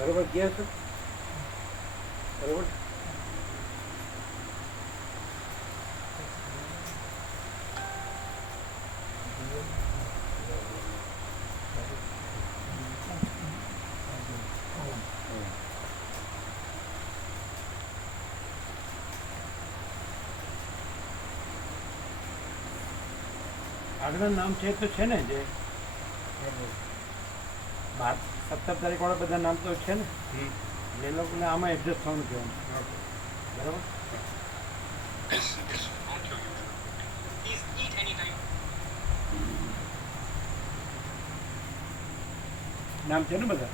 बरोबर किया सर, बरोबर। આગળ નામ છે તો છે ને જે 17 તારીખ વાળા બધા નામ તો છે ને, એ લોકોને આમાં એડજસ્ટ થવાનું કહેવાનું, બરાબર? નામ છે ને બધા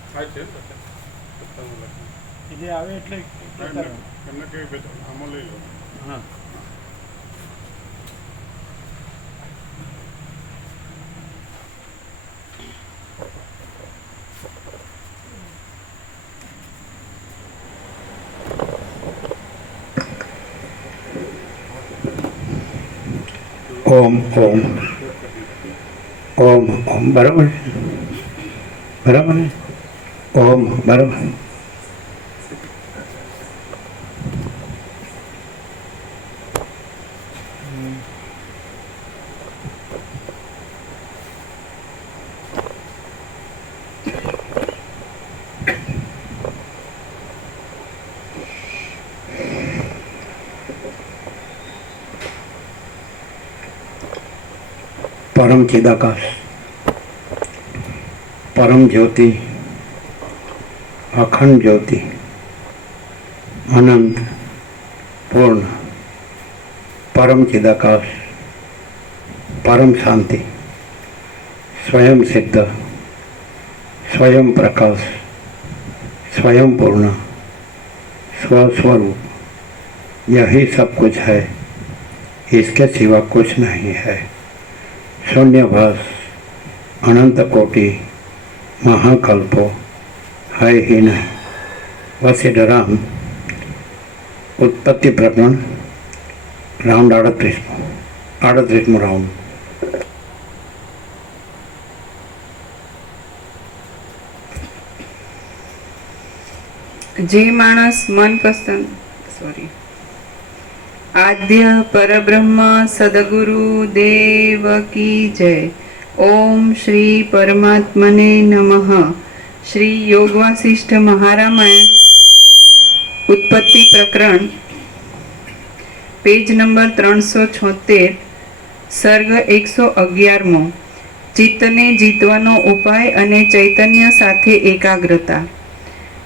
એટલે આવે એટલે આમાં લઈ લો. હા, ઓમ ઓમ ઓમ ઓમ, બરાબર બરાબર ને? ઓમ, બરાબર. परम चिदाकाश, परम ज्योति, अखंड ज्योति, अनंत पूर्ण, परम चिदाकाश, परम शांति, स्वयं सिद्ध, स्वयं प्रकाश, स्वयं पूर्ण, स्वस्वरूप, यही सब कुछ है, इसके सिवा कुछ नहीं है। शून्यभास, अनंत कोटि, महाकल्पो है ही नहीं। वशिष्ठराम उत्पत्ति प्रकरण राउंड 38 राउंड। जे मानस मनपसंद आद्य परब्रह्म सदगुरु देव की जय। ओम श्री परमात्मने नमः। श्री योग वासिष्ठ महारामायण उत्पत्ति प्रकरण पेज नंबर 376 सर्ग 111 चित्तने जीतवानो उपाय अने चैतन्य साथे एकाग्रता।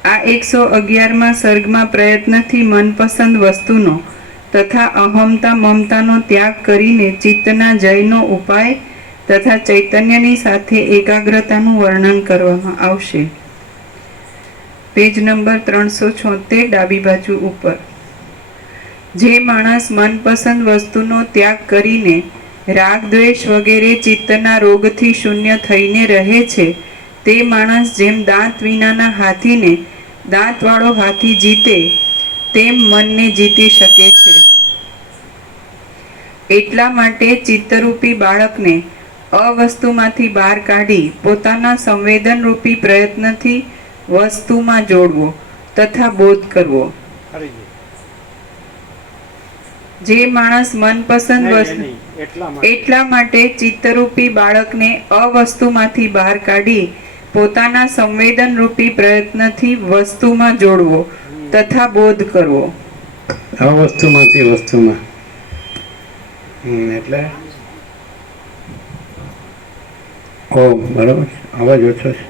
आ 111 सर्गमां प्रयत्नथी मनपसंद वस्तुनो तथा अहमता ममतानो त्याग करीने चित्तना जयनो उपाय तथा चैतन्यनी साथे एकाग्रतानुं वर्णन करवामां आवशे। पेज नंबर 376 डाबी बाजू उपर। जे माणस मनपसंद वस्तुनो त्याग करीने राग द्वेष वगैरे चित्तना रोगथी शून्य थईने रहे छे ते माणस जेम दांत विनाना हाथीने दांतवाळो हाथी जीते तेम मनने जीती शके छे। एटला माटे चित्तरूपी बाळकने અવસ્તુમાંથી બહાર કાઢી પોતાના સંવેદનરૂપી પ્રયત્નથી વસ્તુમાં જોડવો તથા બોધ કરવો. ફરીથી. જે માણસ મનપસંદ નહીં, વસ્તુ નહીં, એટલા માટે. એટલા માટે ચિત્તરૂપી બાળકને અવસ્તુમાંથી બહાર કાઢી પોતાના સંવેદનરૂપી પ્રયત્નથી વસ્તુમાં જોડવો તથા બોધ કરવો. આ વસ્તુમાંથી વસ્તુમાં એટલે બરાબર. અવાજ ઓછો છે,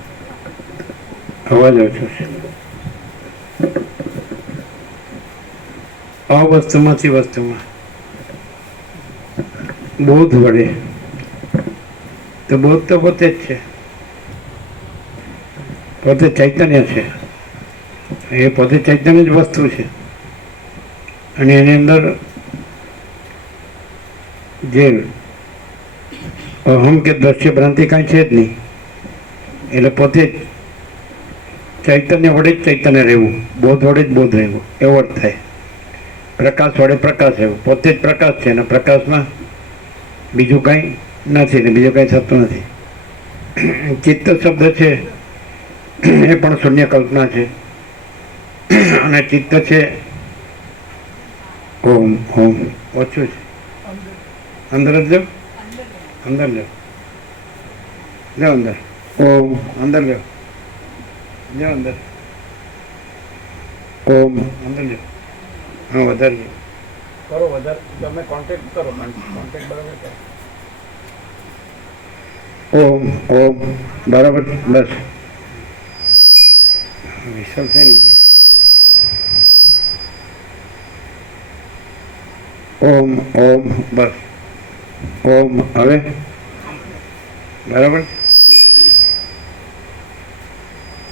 અવાજ ઓછો છે. અવસ્તુમાંથી વસ્તુમાં બોધ વડે. તો બોધ તો પોતે જ છે, પોતે ચૈતન્ય છે. એ પોતે ચૈતન્ય જ વસ્તુ છે અને એની અંદર જે અહમ કે દ્રશ્ય ભ્રાંતિ કાંઈ છે જ નહીં. એટલે પોતે જ ચૈતન્ય વડે જ ચૈતન્ય રહેવું, બોધ વડે જ બોધ રહેવું, એવો અર્થ થાય. પ્રકાશ વડે પ્રકાશ રહેવું, પોતે જ પ્રકાશ છે અને પ્રકાશમાં બીજું કાંઈ નથી ને બીજું કાંઈ થતું નથી. ચિત્ત શબ્દ છે એ પણ શૂન્ય કલ્પના છે અને ચિત્ત છે ઓમ ઓમ ઓછું છે. અંદર જ લો, અંદર લો, લો અંદર. ઓમ અંદર લો, લો અંદર. ઓમ અંદર લો. હા વધારે લો. કરો વધારે. તમે કોન્ટેક્ટ કરો, કોન્ટેક્ટ બરાબર કરો. ઓમ ઓમ બરાબર. બસ વિસલ છે નહીં. ઓમ ઓમ બસ. ઓમ હવે બરાબર.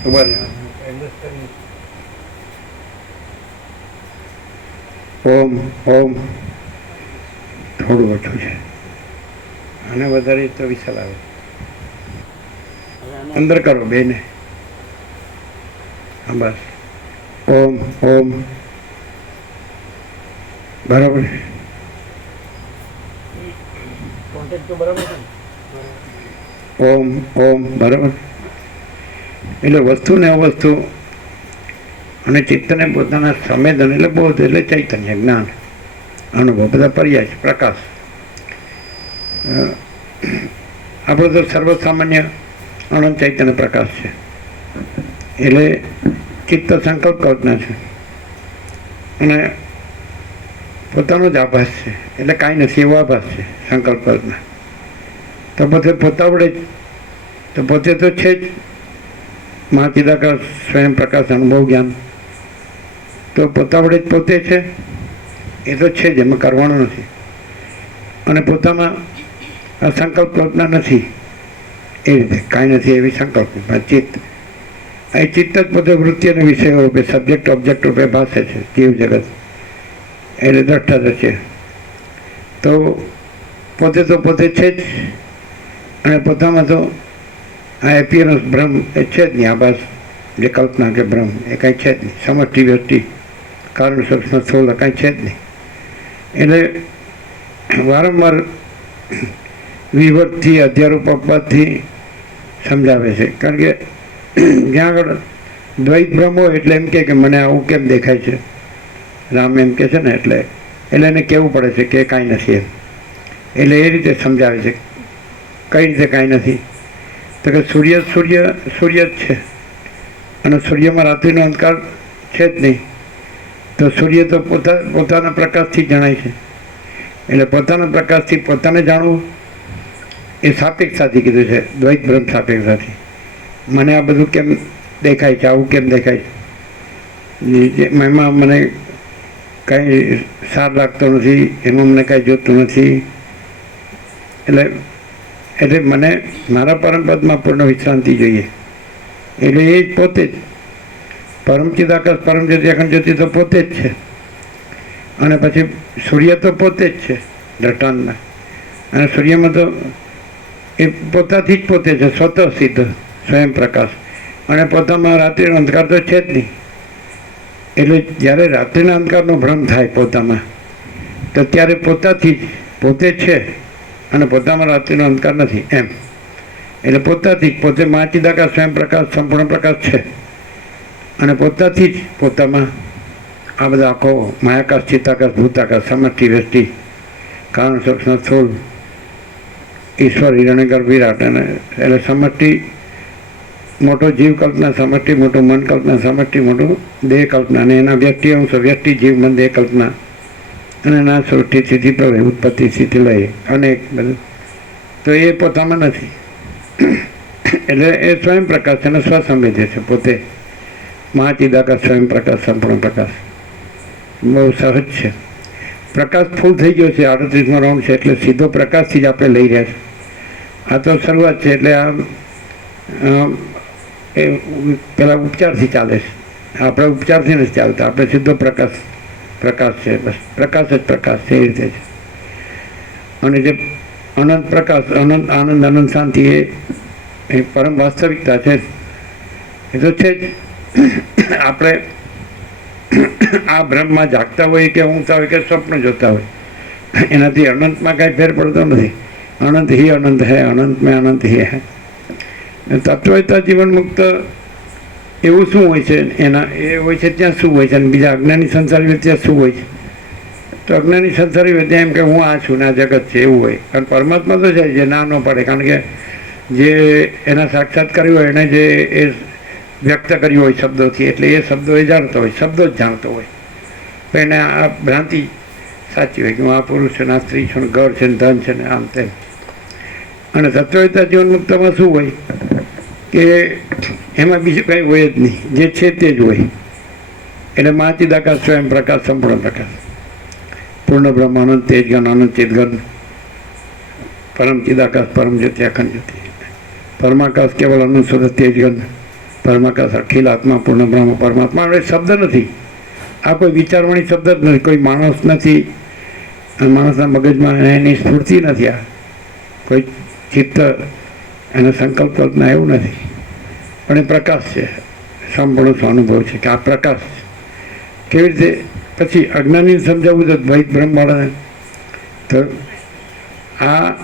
ઉભા રહેવાનું. એડજસ્ટ કરી. ઓમ ઓમ થોડું ઓછું છે અને વધારે તો વિશાલ આવે. હવે આને અંદર કરો બેને. હા બસ. ઓમ ઓમ બરાબર. કોન્ટેક્ટ તો બરાબર છે ને? ઓમ ઓમ બરાબર. એટલે વસ્તુ ને અવસ્તુ અને ચિત્તને પોતાના સંવેદન એટલે બોધ એટલે ચૈતન્ય જ્ઞાન અનુભવ બધા પર્યાય છે. પ્રકાશ આપણો તો સર્વસામાન્ય અનંત ચૈતન્ય પ્રકાશ છે. એટલે ચિત્ત સંકલ્પ કલ્પના છે અને પોતાનો જ આભાસ છે. એટલે કાંઈ નથી એવો આભાસ છે સંકલ્પ કલ્પના. તો પોતે પોતા વડે જ તો પોતે તો છે જ મહાચિદાકાશ સ્વયં પ્રકાશ અનુભવ જ્ઞાન. તો પોતા વડે જ પોતે છે, એ તો છે જ, એમાં કરવાનું નથી. અને પોતામાં આ સંકલ્પ કલ્પના નથી, એ રીતે કાંઈ નથી એવી સંકલ્પ. ચિત્ત એ ચિત્ત જ પોતે વૃત્તિ અને વિષય રૂપે સબ્જેક્ટ ઓબ્જેક્ટ રૂપે ભાષે છે જીવ જગત. એટલે દ્રષ્ટા છે. તો પોતે છે જ અને પોતામાં તો આ એપિયરન્સ ભ્રમ એ છે જ નહીં. આભાસ જે કલ્પના કે ભ્રમ એ કાંઈ છે જ નહીં. સમષ્ટિ વ્યષ્ટિ કારણ સૂક્ષ્મ સ્થૂળ કાંઈ છે જ નહીં. એટલે વારંવાર વિવર્તથી અધ્યારોપ અપવાદથી સમજાવે છે. કારણ કે જ્યાં આગળ દ્વૈત ભ્રમ હોય એટલે એમ કે મને આવું કેમ દેખાય છે, રામ એમ કે છે ને, એટલે એને કહેવું પડે છે કે કાંઈ નથી એમ. એટલે એ રીતે સમજાવે છે. કઈ રીતે કાંઈ નથી? તો કે સૂર્ય જ છે અને સૂર્યમાં રાત્રિનો અંધકાર છે જ નહીં. તો સૂર્ય તો પોતાના પ્રકાશથી જ જણાય છે. એટલે પોતાના પ્રકાશથી પોતાને જાણવું એ સાપેક્ષાથી કીધું છે, દ્વૈત ભ્રમ સાપેક્ષાથી. મને આ બધું કેમ દેખાય છે, આવું કેમ દેખાય છે, એમાં મને કાંઈ સાર લાગતો નથી, એમાં મને કાંઈ જોતું નથી. એટલે મને મારા પરમપદમાં પૂર્ણ વિશ્રાંતિ જોઈએ. એટલે એ જ પોતે જ પરમચિદાકાશ પરમ જ્યોતિ અખંડ જ્યોતિ તો પોતે જ છે. અને પછી સૂર્ય તો પોતે જ છે દ્રષ્ટાંતમાં. અને સૂર્યમાં તો એ પોતાથી જ પોતે છે, સ્વતઃ સિદ્ધ સ્વયં પ્રકાશ. અને પોતામાં રાત્રિનો અંધકાર તો છે જ નહીં. એટલે જ્યારે રાત્રિના અંધકારનો ભ્રમ થાય પોતામાં, તો ત્યારે પોતાથી જ પોતે છે અને પોતામાં રાત્રિનો અંધકાર નથી એમ. એટલે પોતાથી જ પોતે મહાચિદાકાશ સ્વયં પ્રકાશ સંપૂર્ણ પ્રકાશ છે અને પોતાથી જ પોતામાં આ બધા આખો માયાકાશ ચિત્તાકાશ ભૂતાકાશ સમષ્ટિ વ્યષ્ટિ કારણ સૂક્ષ્મ સ્થૂળ ઈશ્વર હિરણ્યગર્ભ વિરાટ અને એટલે સમષ્ટિ મોટો જીવ કલ્પના સમષ્ટિ મોટું મન કલ્પના સમષ્ટિ મોટું દેહ કલ્પના અને એના વ્યક્તિ અંશ વ્યક્તિ જીવ મન દેહ કલ્પના અને ના સૃષ્ટિ સ્થિતિ પ્રલય ઉત્પત્તિ સ્થિતિ લય અનેક બધું તો એ પોતામાં નથી. એટલે એ સ્વયં પ્રકાશ છે અને સ્વસંવેદ્ય છે પોતે મહાચિદાકાશ સ્વયં પ્રકાશ સંપૂર્ણ પ્રકાશ બહુ સહજ છે. પ્રકાશ ફૂલ થઈ ગયો છે 38મો રાઉન્ડ છે એટલે સીધો પ્રકાશથી જ આપણે લઈ રહ્યા છીએ. આ તો શરૂઆત છે એટલે આ એ પેલા ઉપચારથી ચાલે છે. આપણે ઉપચારથી નથી ચાલતા, આપણે સીધો પ્રકાશ છે, બસ પ્રકાશ જ પ્રકાશ છે એ રીતે છે. અને જે અનંત પ્રકાશ અનંત આનંદ અનંત શાંતિ એ પરમ વાસ્તવિકતા છે એ તો છે જ. આપણે આ બ્રહ્મમાં જાગતા હોય કે ઊંઘતા હોય કે સ્વપ્ન જોતા હોય એનાથી અનંતમાં કાંઈ ફેર પડતો નથી. અનંત હી અનંત હૈ, અનંત મેં અનંત હી હૈ. તત્વતા જીવન મુક્ત એવું શું હોય છે એના એ હોય છે ત્યાં શું હોય છે અને બીજા અજ્ઞાની સંસારી ત્યાં શું હોય છે. તો અજ્ઞાની સંસારી ત્યાં એમ કે હું આ છું ને આ જગત છે એવું હોય. અને પરમાત્મા તો છે જે ના ન પડે, કારણ કે જે એના સાક્ષાત કર્યું હોય એને જે એ વ્યક્ત કર્યું હોય શબ્દોથી એટલે એ શબ્દો એ જાણતો હોય, શબ્દો જ જાણતો હોય. તો એને આ ભ્રાંતિ સાચી હોય કે હું આ પુરુષ છું ને આ સ્ત્રી છું ને ઘર છે ને ધન છે ને આમ તેમ. અને તત્વતા જીવન મુક્તમાં શું હોય કે એમાં બીજું કંઈ હોય જ નહીં, જે છે તે જ હોય. એટલે મહાચિદાકાશ સ્વયં પ્રકાશ સંપૂર્ણ પ્રકાશ પૂર્ણ બ્રહ્મ અનંત તેજગન અનંત ચેતગન પરમ ચિદાકાશ પરમ જ્યોતિ અખંડ જ્યોતિ પરમાકાશ કેવલ અનંત શુદ્ધ તેજગન પરમાકાશ અખિલ આત્મા પૂર્ણ બ્રહ્મ પરમાત્મા. એ શબ્દ નથી, આ કોઈ વિચારવાણી શબ્દ જ નથી, કોઈ માણસ નથી, માણસના મગજમાં એની સ્ફૂર્તિ નથી, આ કોઈ ચિત્ત એનો સંકલ્પ કલ્પના એવું નથી, પણ એ પ્રકાશ છે, સંપૂર્ણ સ્વાનુભવ છે કે આ પ્રકાશ છે. કેવી રીતે પછી અજ્ઞાનીને સમજાવવું તો દ્વૈત બ્રહ્મવાળાને તો આ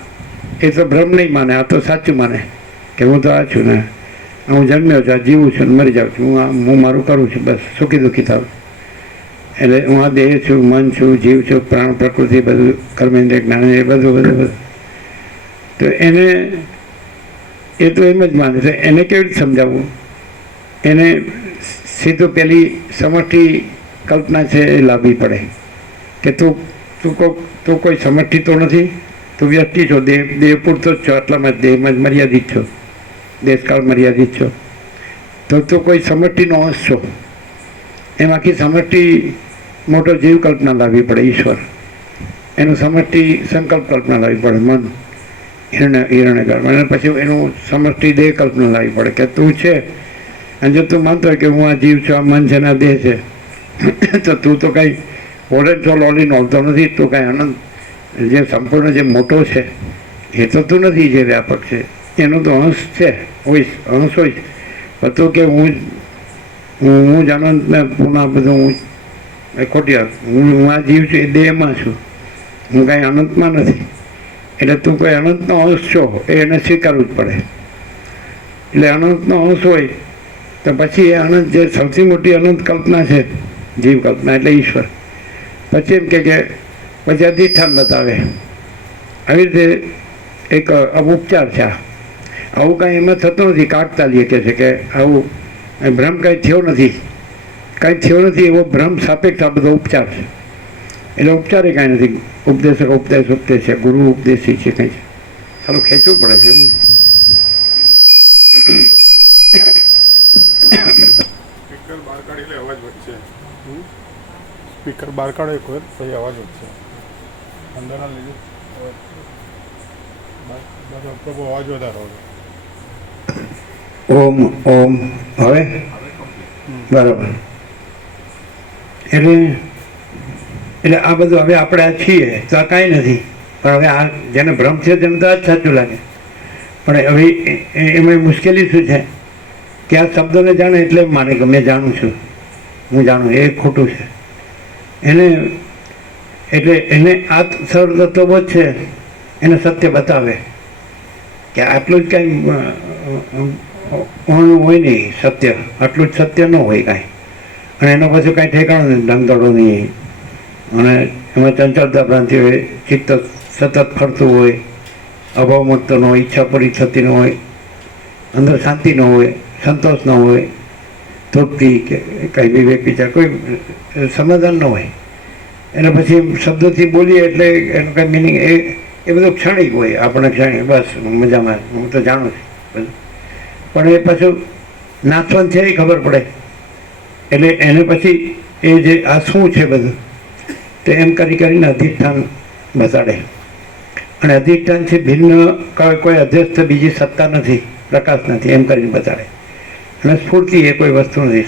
એ તો બ્રહ્મ નહીં માને, આ તો સાચું માને કે હું તો આ છું ને હું જન્મ્યો છું, આ જીવું છું ને મરી જાઉં છું, હું મારું કરું છું, બસ સુખી દુઃખી થાઉં. એટલે હું આ દેહ છું, મન છું, જીવ છું, પ્રાણ પ્રકૃતિ બધું કર્મેન્દ્રિય જ્ઞાન એ બધું તો એને એ તો એમ જ માને છે. એને કેવી રીતે સમજાવવું? એને સીધું પેલી સમષ્ટિ કલ્પના છે એ લાવવી પડે કે તું કોઈ સમષ્ટિ તો નથી, તું વ્યક્તિ છો, દેહ પૂરતો જ છો, આટલામાં દેહમાં જ મર્યાદિત છો, દેશકાળ મર્યાદિત છો, તો તું કોઈ સમષ્ટિનો અંશ છો. એમ આખી સમષ્ટિ મોટો જીવ કલ્પના લાવવી પડે, ઈશ્વર એનું સમષ્ટિ સંકલ્પ કલ્પના લાવવી પડે, મન હિરણ્યગર્ભ, અને પછી એનું સમષ્ટિ દેહ કલ્પના લાવવી પડે કે તું છે. અને જો તું માનતો હોય કે હું આ જીવ છું, આ મન છે ને આ દેહ છે, તો તું તો કાંઈ ઓરેન્જ ઓલી નોલતો નથી, તું કાંઈ આનંદ જે સંપૂર્ણ જે મોટો છે એ તો તું નથી, જે વ્યાપક છે એનો તો અંશ છે, અંશ હોય. બધું કે હું જ આનંદને પૂર્ણ બધું હું ખોટી હું આ જીવ છું એ દેહમાં છું, હું કાંઈ અનંતમાં નથી. એટલે તું કોઈ અનંતનો અંશ છો એ એને સ્વીકારવું જ પડે. એટલે અનંતનો અંશ હોય તો પછી એ અનંત જે સૌથી મોટી અનંત કલ્પના છે જીવ કલ્પના એટલે ઈશ્વર. પછી એમ કે પછી અધિષ્ઠાન બતાવે. આવી રીતે એક ઉપચાર છે. આવું કાંઈ એમાં થતું નથી. કાકતાલીય કહે છે કે આવું ભ્રમ કાંઈ થયો નથી, એવો ભ્રમ સાપેક્ષ આ બધો ઉપચાર છે. એટલે ઉપચાર એ કાંઈ નથી. ઉપદેશક ઉપદેશ છે, ગુરુ ઉપદેશી છે, કંઈ છે. સારું ખેંચવું પડે છે. સ્પીકર બહાર કાઢો એક વખત પછી અવાજ વધશે અંદરના લીધે બસ અવાજ વધારો. ઓમ હવે બરાબર. એટલે આ બધું હવે આપણે આ છીએ તો આ કાંઈ નથી, પણ હવે આ જેને ભ્રમ છે તેને તો આ જ સાચું લાગે. પણ હવે એમાં મુશ્કેલી શું છે કે આ શબ્દોને જાણે એટલે માને કે મેં જાણું છું, હું જાણું, એ ખોટું છે. એને એટલે એને આ સરળ તત્વો છે એને સત્ય બતાવે કે આટલું જ કાંઈ ઓણું હોય નહીં સત્ય, આટલું જ સત્ય ન હોય કાંઈ, અને એનો પછી કાંઈ ઠેકાણું નહીં, ઢંગધડો નહીં, અને એમાં ચંચળતા ભ્રાંતિ હોય, ચિત્ત સતત ફરતું હોય, અભાવ મુક્ત ન હોય, ઈચ્છા પૂરી થતી ન હોય, અંદર શાંતિ ન હોય, સંતોષ ન હોય, તૃપ્તિ કે કાંઈ વિવેક વિચાર કોઈ સમાધાન ન હોય. એને પછી શબ્દોથી બોલીએ એટલે એનું કાંઈ મિનિંગ એ બધું ક્ષણિક હોય, આપણે ક્ષણિક બસ મજામાં, હું તો જાણું છું બધું, પણ એ પાછું નાશવંત છે એ ખબર પડે. એટલે એને પછી એ જે આ શું છે બધું તો એમ કરીને અધિષ્ઠાન બતાડે. અને અધિષ્ઠાન છે ભિન્ન, કોઈ અધ્યસ્થ બીજી સત્તા નથી, પ્રકાશ નથી, એમ કરીને બતાડે. અને સ્ફૂર્તિ એ કોઈ વસ્તુ નથી,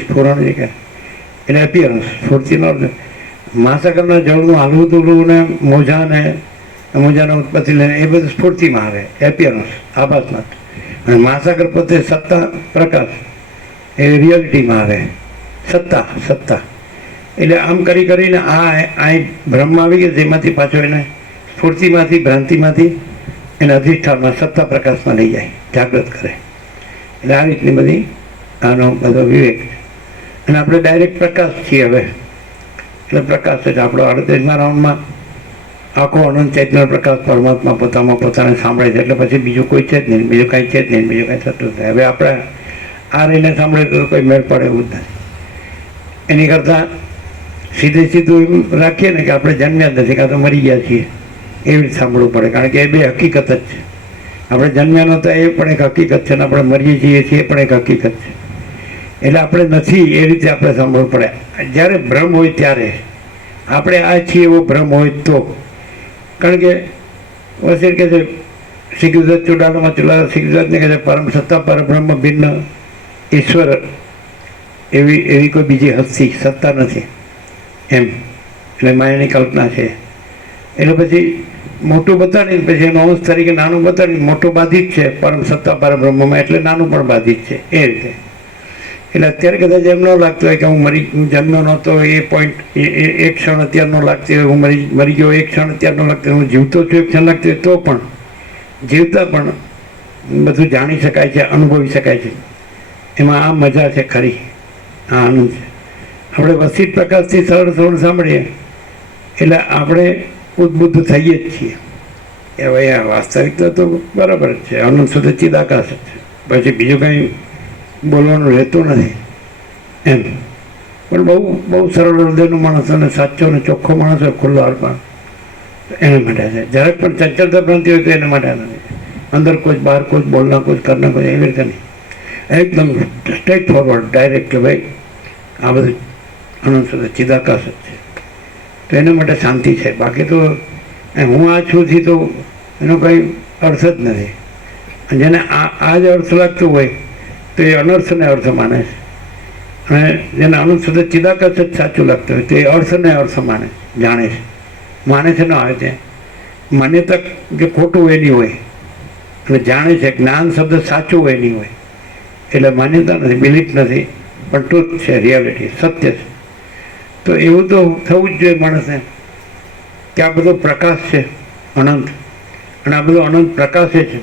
સ્ફુરણ છે કે એટલે એપિયરન્સ, સ્ફૂર્તિનો મહાસાગરના જળનું હાલવું દુલવું ને મોજાનો ઉત્પત્તિ લઈને એ બધું સ્ફૂર્તિમાં આવે, એપિયરન્સ આભાસમાં. અને મહાસાગર પોતે સત્તા પ્રકાશ એ રિયાલિટીમાં આવે, સત્તા. એટલે આમ કરીને આ ભ્રમમાં આવી ગયો, જેમાંથી પાછો એને સ્ફૂર્તિમાંથી ભ્રાંતિમાંથી એને અધિષ્ઠાનમાં સત્તા પ્રકાશમાં લઈ જાય, જાગૃત કરે. એટલે આ રીતની બધી આનો બધો વિવેક છે. અને આપણે ડાયરેક્ટ પ્રકાશ છીએ હવે, એટલે પ્રકાશ છે આપણો 38મા રાઉન્ડમાં આખો અનંત ચૈતન્ય પ્રકાશ પરમાત્મા પોતાને સાંભળે છે. એટલે પછી બીજું કોઈ છે જ નહીં, બીજું કાંઈ છે જ નહીં, બીજું કાંઈ થતું જ નહીં. હવે આપણે આ રહીને સાંભળે તો કોઈ મેળ પડે એવું જ નથી. એની કરતાં સીધું એમ રાખીએ ને કે આપણે જન્મ્યા જ નથી, કાં તો મરી ગયા છીએ, એવી રીતે સાંભળવું પડે. કારણ કે એ બે હકીકત જ છે. આપણે જન્મ્યા નહોતા એ પણ એક હકીકત છે, ને આપણે મરીએ છીએ એ પણ એક હકીકત છે. એટલે આપણે નથી એ રીતે આપણે સાંભળવું પડે. જ્યારે ભ્રમ હોય ત્યારે આપણે આ છીએ એવો ભ્રમ હોય તો, કારણ કે વસીર કહે છે શ્રી ગુજરાત ચોડાલામાં શ્રી ગુજરાતને કહે છે પરમ સત્તા પરબ્રહ્મ ભિન્ન ઈશ્વર એવી કોઈ બીજી હસ્તી સત્તા નથી એમ. એટલે માયાની કલ્પના છે. એટલે પછી મોટું બતાડીને પછી એનો અંશ તરીકે નાનું બતાડીને મોટું બાધિત છે પરમ સત્તા પરબ્રહ્મમાં, એટલે નાનું પણ બાધિત છે એ રીતે. એટલે અત્યારે કદાચ એમ ન લાગતું હોય કે હું જન્મ્યો નહોતો એ પોઈન્ટ એક ક્ષણ અત્યારે ન લાગતી હોય, હું મરી ગયો એક ક્ષણ અત્યારે ન લાગતી હોય, હું જીવતો છું એક ક્ષણ લાગતી હોય, તો પણ જીવતા પણ બધું જાણી શકાય છે, અનુભવી શકાય છે. એમાં આ મજા છે ખરી, આ આનંદ છે. આપણે વસીત પ્રકાશથી સરળ સાંભળીએ એટલે આપણે ઉદ્બુદ્ધ થઈએ જ છીએ કે ભાઈ આ વાસ્તવિકતા તો બરાબર જ છે, અનંત સુધી ચિદાકાશ જ છે, પછી બીજું કાંઈ બોલવાનું રહેતું નથી એમ. પણ બહુ સરળ હૃદયનો માણસ અને સાચો અને ચોખ્ખો માણસ હોય, ખુલ્લો અર્પણ, એના માટે છે. જરાક પણ ચંચળતા ભ્રાંતિ હોય તો એના માટે નથી. અંદર કોઈ બહાર કોઈ બોલના કોઈ કરના કોઈ એવી રીતે નહીં, એકદમ સ્ટ્રેટ ફોરવર્ડ ડાયરેક્ટ કે ભાઈ આ બધું અનંત સુધી ચિદાકાશ જ છે. તો એના માટે શાંતિ છે. બાકી તો હું આ છું થી તો એનો કંઈ અર્થ જ નથી. જેને આ જ અર્થ લાગતું હોય તો એ અનર્થને અર્થ માને છે, અને જેને અનંત સુધી ચિદાકાશ જ સાચું લાગતું હોય તો એ અર્થને અર્થ માને, જાણે છે, માને છે ન આવે છે. માન્યતા કે ખોટું એની હોય અને જાણે છે, જ્ઞાન શબ્દ સાચું હોય એની હોય, એટલે માન્યતા નથી, બિલીફ નથી, પણ ટ્રુથ છે, રિયાલિટી, સત્ય છે. તો એવું તો થવું જ જોઈએ માણસને કે આ બધો પ્રકાશ છે અનંત, અને આ બધો અનંત પ્રકાશ છે,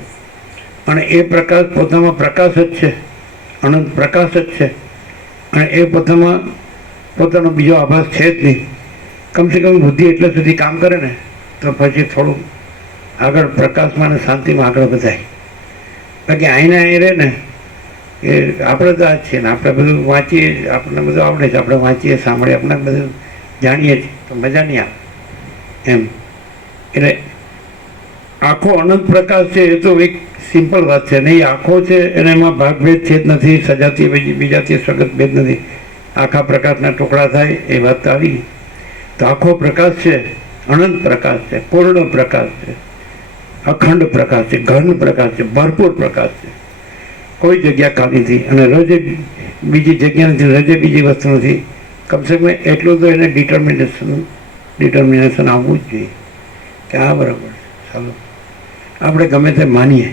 અને એ પ્રકાશ પોતામાં પ્રકાશ જ છે, અનંત પ્રકાશ જ છે, અને એ પોતાનો બીજો આભાસ છે જ નહીં. કમસે કમ બુદ્ધિ એટલે સુધી કામ કરે ને તો પછી થોડું આગળ પ્રકાશમાં અને શાંતિમાં આગળ વધાય. બાકી આઈને અહીં રહે ને એ આપણે તો આ જ છીએ ને, આપણે બધું વાંચીએ, આપણને બધું આવડે છે, આપણે વાંચીએ, સાંભળીએ, આપણે બધું જાણીએ છીએ, તો મજા નહીં આવે એમ. એટલે આખો અનંત પ્રકાશ છે એ તો એક સિમ્પલ વાત છે. નહીં આખો છે અને એમાં ભાગભેદ છે જ નથી, સજાતીય બીજાતીય સ્વગત ભેદ નથી. આખા પ્રકાશના ટુકડા થાય એ વાત તો આવી. તો આખો પ્રકાશ છે, અનંત પ્રકાશ છે, પૂર્ણ પ્રકાશ છે, અખંડ પ્રકાશ છે, ઘન પ્રકાશ છે, ભરપૂર પ્રકાશ છે. કોઈ જગ્યા ખાલી નથી, અને રજે બીજી જગ્યા નથી, રજે બીજી વસ્તુ નથી. કમસે કમ એટલું તો એને ડિટર્મિનેશન આવવું જ જોઈએ કે આ બરાબર ચાલો આપણે ગમે તે માનીએ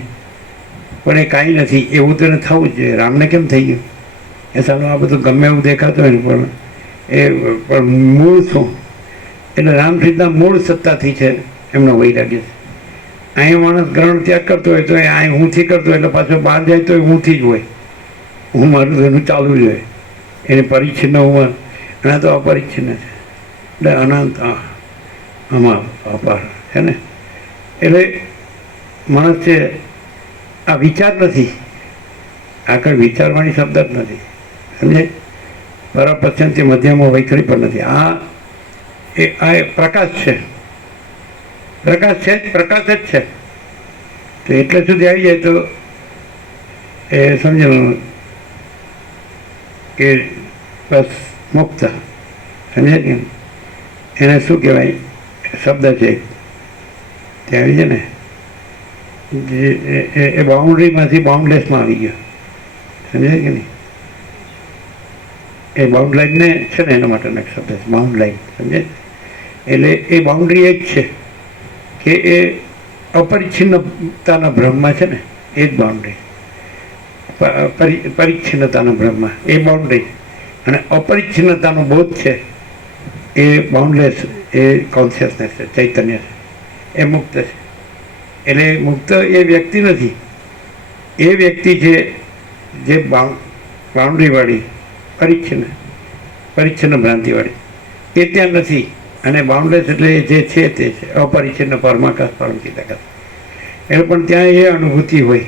પણ એ કાંઈ નથી એવું તો એને થવું જ જોઈએ. રામને કેમ થઈ ગયું એ ચાલો આ બધું ગમે એવું દેખાતું હોય ને પણ મૂળ શું? એટલે રામ સીધા મૂળ સત્તાથી છે એમનો વૈરાગ્ય છે. અહીંયા માણસ ગ્રહણ ત્યાગ કરતો હોય તો અહીં હુંથી કરતો હોય એટલે પાછો બહાર જાય તો હુંથી જ હોય. હું મારું તો એનું ચાલુ જ હોય. એને પરિચ્છિન્ન ઉંમર એના તો અપરિચ્છિન્ન છે એટલે અનંત આમાં અપાર છે ને. એટલે માણસ છે આ વિચાર નથી, આગળ વિચારવાની શબ્દ જ નથી, સમજે. પરાપશ્ચંતી મધ્યમાં વૈખરી પણ નથી. આ પ્રકાશ છે, પ્રકાશ છે જ, પ્રકાશ જ છે. તો એટલે સુધી આવી જાય તો એ સમજવાનું કે બસ મુક્ત, સમજે કે એને શું કહેવાય શબ્દ છે ત્યાં આવી છે ને, એ બાઉન્ડ્રીમાંથી બાઉન્ડલેસમાં આવી ગયો, સમજાય કે નહીં. એ બાઉન્ડ લાઈનને છે ને એના માટેનો એક શબ્દ છે બાઉન્ડ લાઈન, સમજે. એટલે એ બાઉન્ડ્રી એ જ છે કે એ અપરિચ્છિન્નતાના ભ્રમમાં છે ને, એ જ બાઉન્ડ્રી. પરિચ્છિન્નતાના ભ્રમમાં એ બાઉન્ડ્રી અને અપરિચ્છિન્નતાનો બોધ છે એ બાઉન્ડલેસ, એ કોન્શિયસનેસ છે, ચૈતન્ય છે, એ મુક્ત છે. એટલે મુક્ત એ વ્યક્તિ નથી, એ વ્યક્તિ છે જે બાઉન્ડ્રીવાળી પરિચ્છિન્ન ભ્રાંતિવાળી, એ ત્યાં નથી. અને બાઉન્ડલેસ એટલે જે છે તે છે અપરિચ્છિન્ન પરમાકાશ પરમચિદાકાશ. એટલે પણ ત્યાં એ અનુભૂતિ હોય.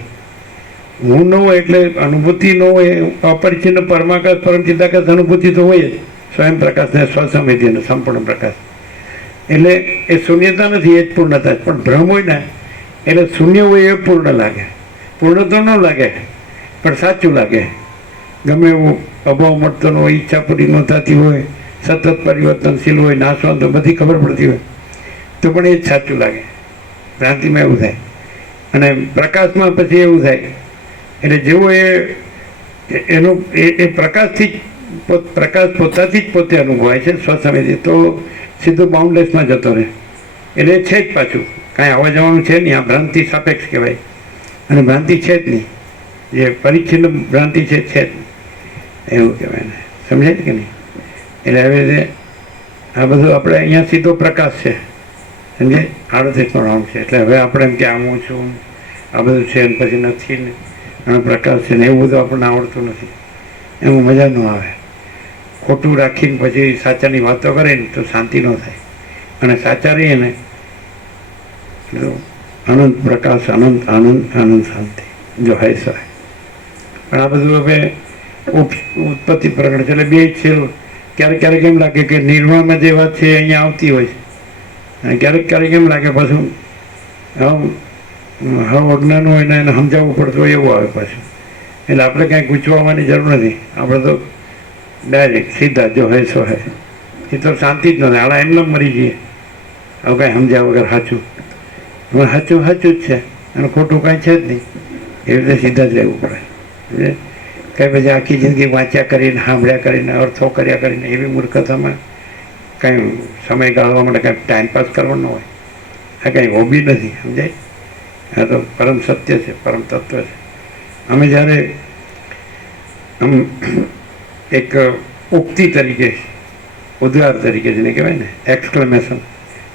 હું ન હોય એટલે અનુભૂતિ ન હોય. અપરિચ્છિન્ન પરમાકાશ પરમચિદાકાશ અનુભૂતિ તો હોય જ, સ્વયં પ્રકાશ ને સ્વસંવેદી અને સંપૂર્ણ પ્રકાશ. એટલે એ શૂન્યતા નથી, એ જ પૂર્ણતા છે. પણ ભ્રમ હોય ને એટલે શૂન્ય હોય એ પૂર્ણ લાગે. પૂર્ણ તો ન લાગે પણ સાચું લાગે. ગમે એવું અભાવ મળતો ન હોય, ઈચ્છા પૂરી ન થતી હોય, સતત પરિવર્તનશીલ હોય, નાશવંત બધી ખબર પડતી હોય તો પણ એ જ સાચું લાગે. ભ્રાંતિમાં એવું થાય. અને પ્રકાશમાં પછી એવું થાય. એટલે જેવો એનો એ પ્રકાશથી જ પ્રકાશ પોતાથી જ પોતે અનુભવાય છે સ્વસમેથી, તો સીધો બાઉન્ડલેસમાં જતો રહે. એટલે છે જ પાછું કાંઈ આવવા જવાનું છે નહીં. આ ભ્રાંતિ સાપેક્ષ કહેવાય અને ભ્રાંતિ છે જ નહીં. જે પરિચ્છિન્ન ભ્રાંતિ છે જ નહીં, એવું કહેવાય ને, સમજાય કે નહીં. એટલે હવે આ બધું આપણે અહીંયા સીધો પ્રકાશ છે, સમજે. 38નો રાઉન્ડ છે. એટલે હવે આપણે એમ કે આમ હું છું, આ બધું છે અને પછી નથી ને અને પ્રકાશ છે ને, એવું બધું આપણને આવડતું નથી. એમાં મજા ન આવે. ખોટું રાખીને પછી સાચાની વાતો કરે ને તો શાંતિ ન થાય. અને સાચા રહીએ ને અનંત પ્રકાશ, અનંત આનંદ, આનંદ શાંતિ જો હોય સો. પણ આ બધું હવે ઉત્પત્તિ પ્રગટ છે એટલે બે છે. ક્યારેક ક્યારેક એમ લાગે કે નિર્વાણમાં જે વાત છે અહીંયા આવતી હોય છે, અને ક્યારેક ક્યારેક એમ લાગે પાછું હવે અજ્ઞાન હોય ને એને સમજાવવું પડતું હોય એવું આવે પાછું. એટલે આપણે કાંઈ ગૂંચવવાની જરૂર નથી. આપણે તો ડાયરેક્ટ સીધા જો હે સો હે. એ તો શાંતિ જ નથી. આડા એમને મરી જઈએ હવે કાંઈ સમજ્યા વગર. સાચું સાચું સાચું જ છે અને ખોટું કાંઈ છે જ નહીં. એવી રીતે સીધા જ રહેવું પડે. કંઈ પછી આખી જિંદગી વાંચ્યા કરીને, સાંભળ્યા કરીને, અર્થો કર્યા કરીને એવી મૂર્ખતામાં કાંઈ સમય ગાળવા માટે કાંઈ ટાઈમપાસ કરવાનો હોય. આ કાંઈ હોબી નથી, સમજાય. આ તો પરમ સત્ય છે, પરમ તત્વ છે. અમે જ્યારે આમ એક ઉક્તિ તરીકે, ઉદ્ગાર તરીકે જેને કહેવાય ને, એક્સક્લેમેશન,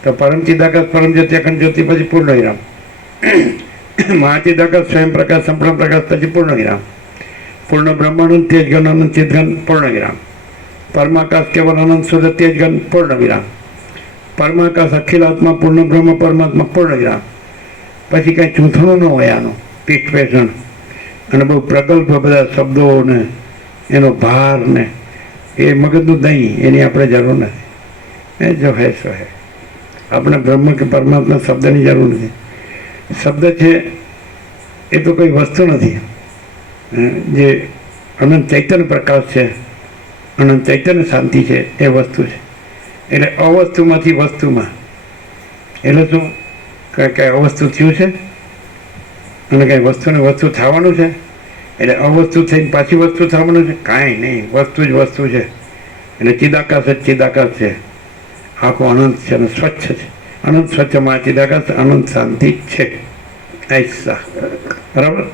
તો પરમચિદાકાશ પરમજ્યોતિ અખંડ જ્યોતિ પછી પૂર્ણ વિરામ, મહાચિદાકાશ સ્વયં પ્રકાશ સંપૂર્ણ પ્રકાશ પછી પૂર્ણ વિરામ, પૂર્ણ બ્રહ્માનંદ તેજગન અનંત ચિદગન પૂર્ણ વિરામ, પરમાકાશ કેવલ અનંત શુદ્ધ તેજગન પૂર્ણ વિરામ, પરમાકાશ અખિલ આત્મા પૂર્ણ બ્રહ્મ પરમાત્મા પૂર્ણ વિરામ. પછી કાંઈ ચૂંથણું ન હોય આનું પીઠ પેષણ અને બહુ પ્રગલ્ભ બધા શબ્દો ને એનો ભાર ને એ મગજનું દહીં એની આપણે જરૂર નથી. એ જો હે સો હે. આપણે બ્રહ્મ કે પરમાત્મા શબ્દની જરૂર નથી. શબ્દ છે એ તો કોઈ વસ્તુ નથી. જે અનંત ચૈતન્ય પ્રકાશ છે, અનંત ચૈતન્ય શાંતિ છે, એ વસ્તુ છે. એટલે અવસ્તુમાંથી વસ્તુમાં, એટલે શું કાંઈ અવસ્તુ થયું છે અને કાંઈ વસ્તુને વસ્તુ થવાનું છે. એટલે અવસ્તુ થઈને પાછી વસ્તુ થવાનું છે? કાંઈ નહીં, વસ્તુ જ વસ્તુ છે. એટલે ચિદાકાશ જ ચિદાકાશ છે. આખો અનંત છે અને સ્વચ્છ છે. અનંત સ્વચ્છમાં ચિદાકાશ અનંત શાંતિ છે. ऐसा બરાબર.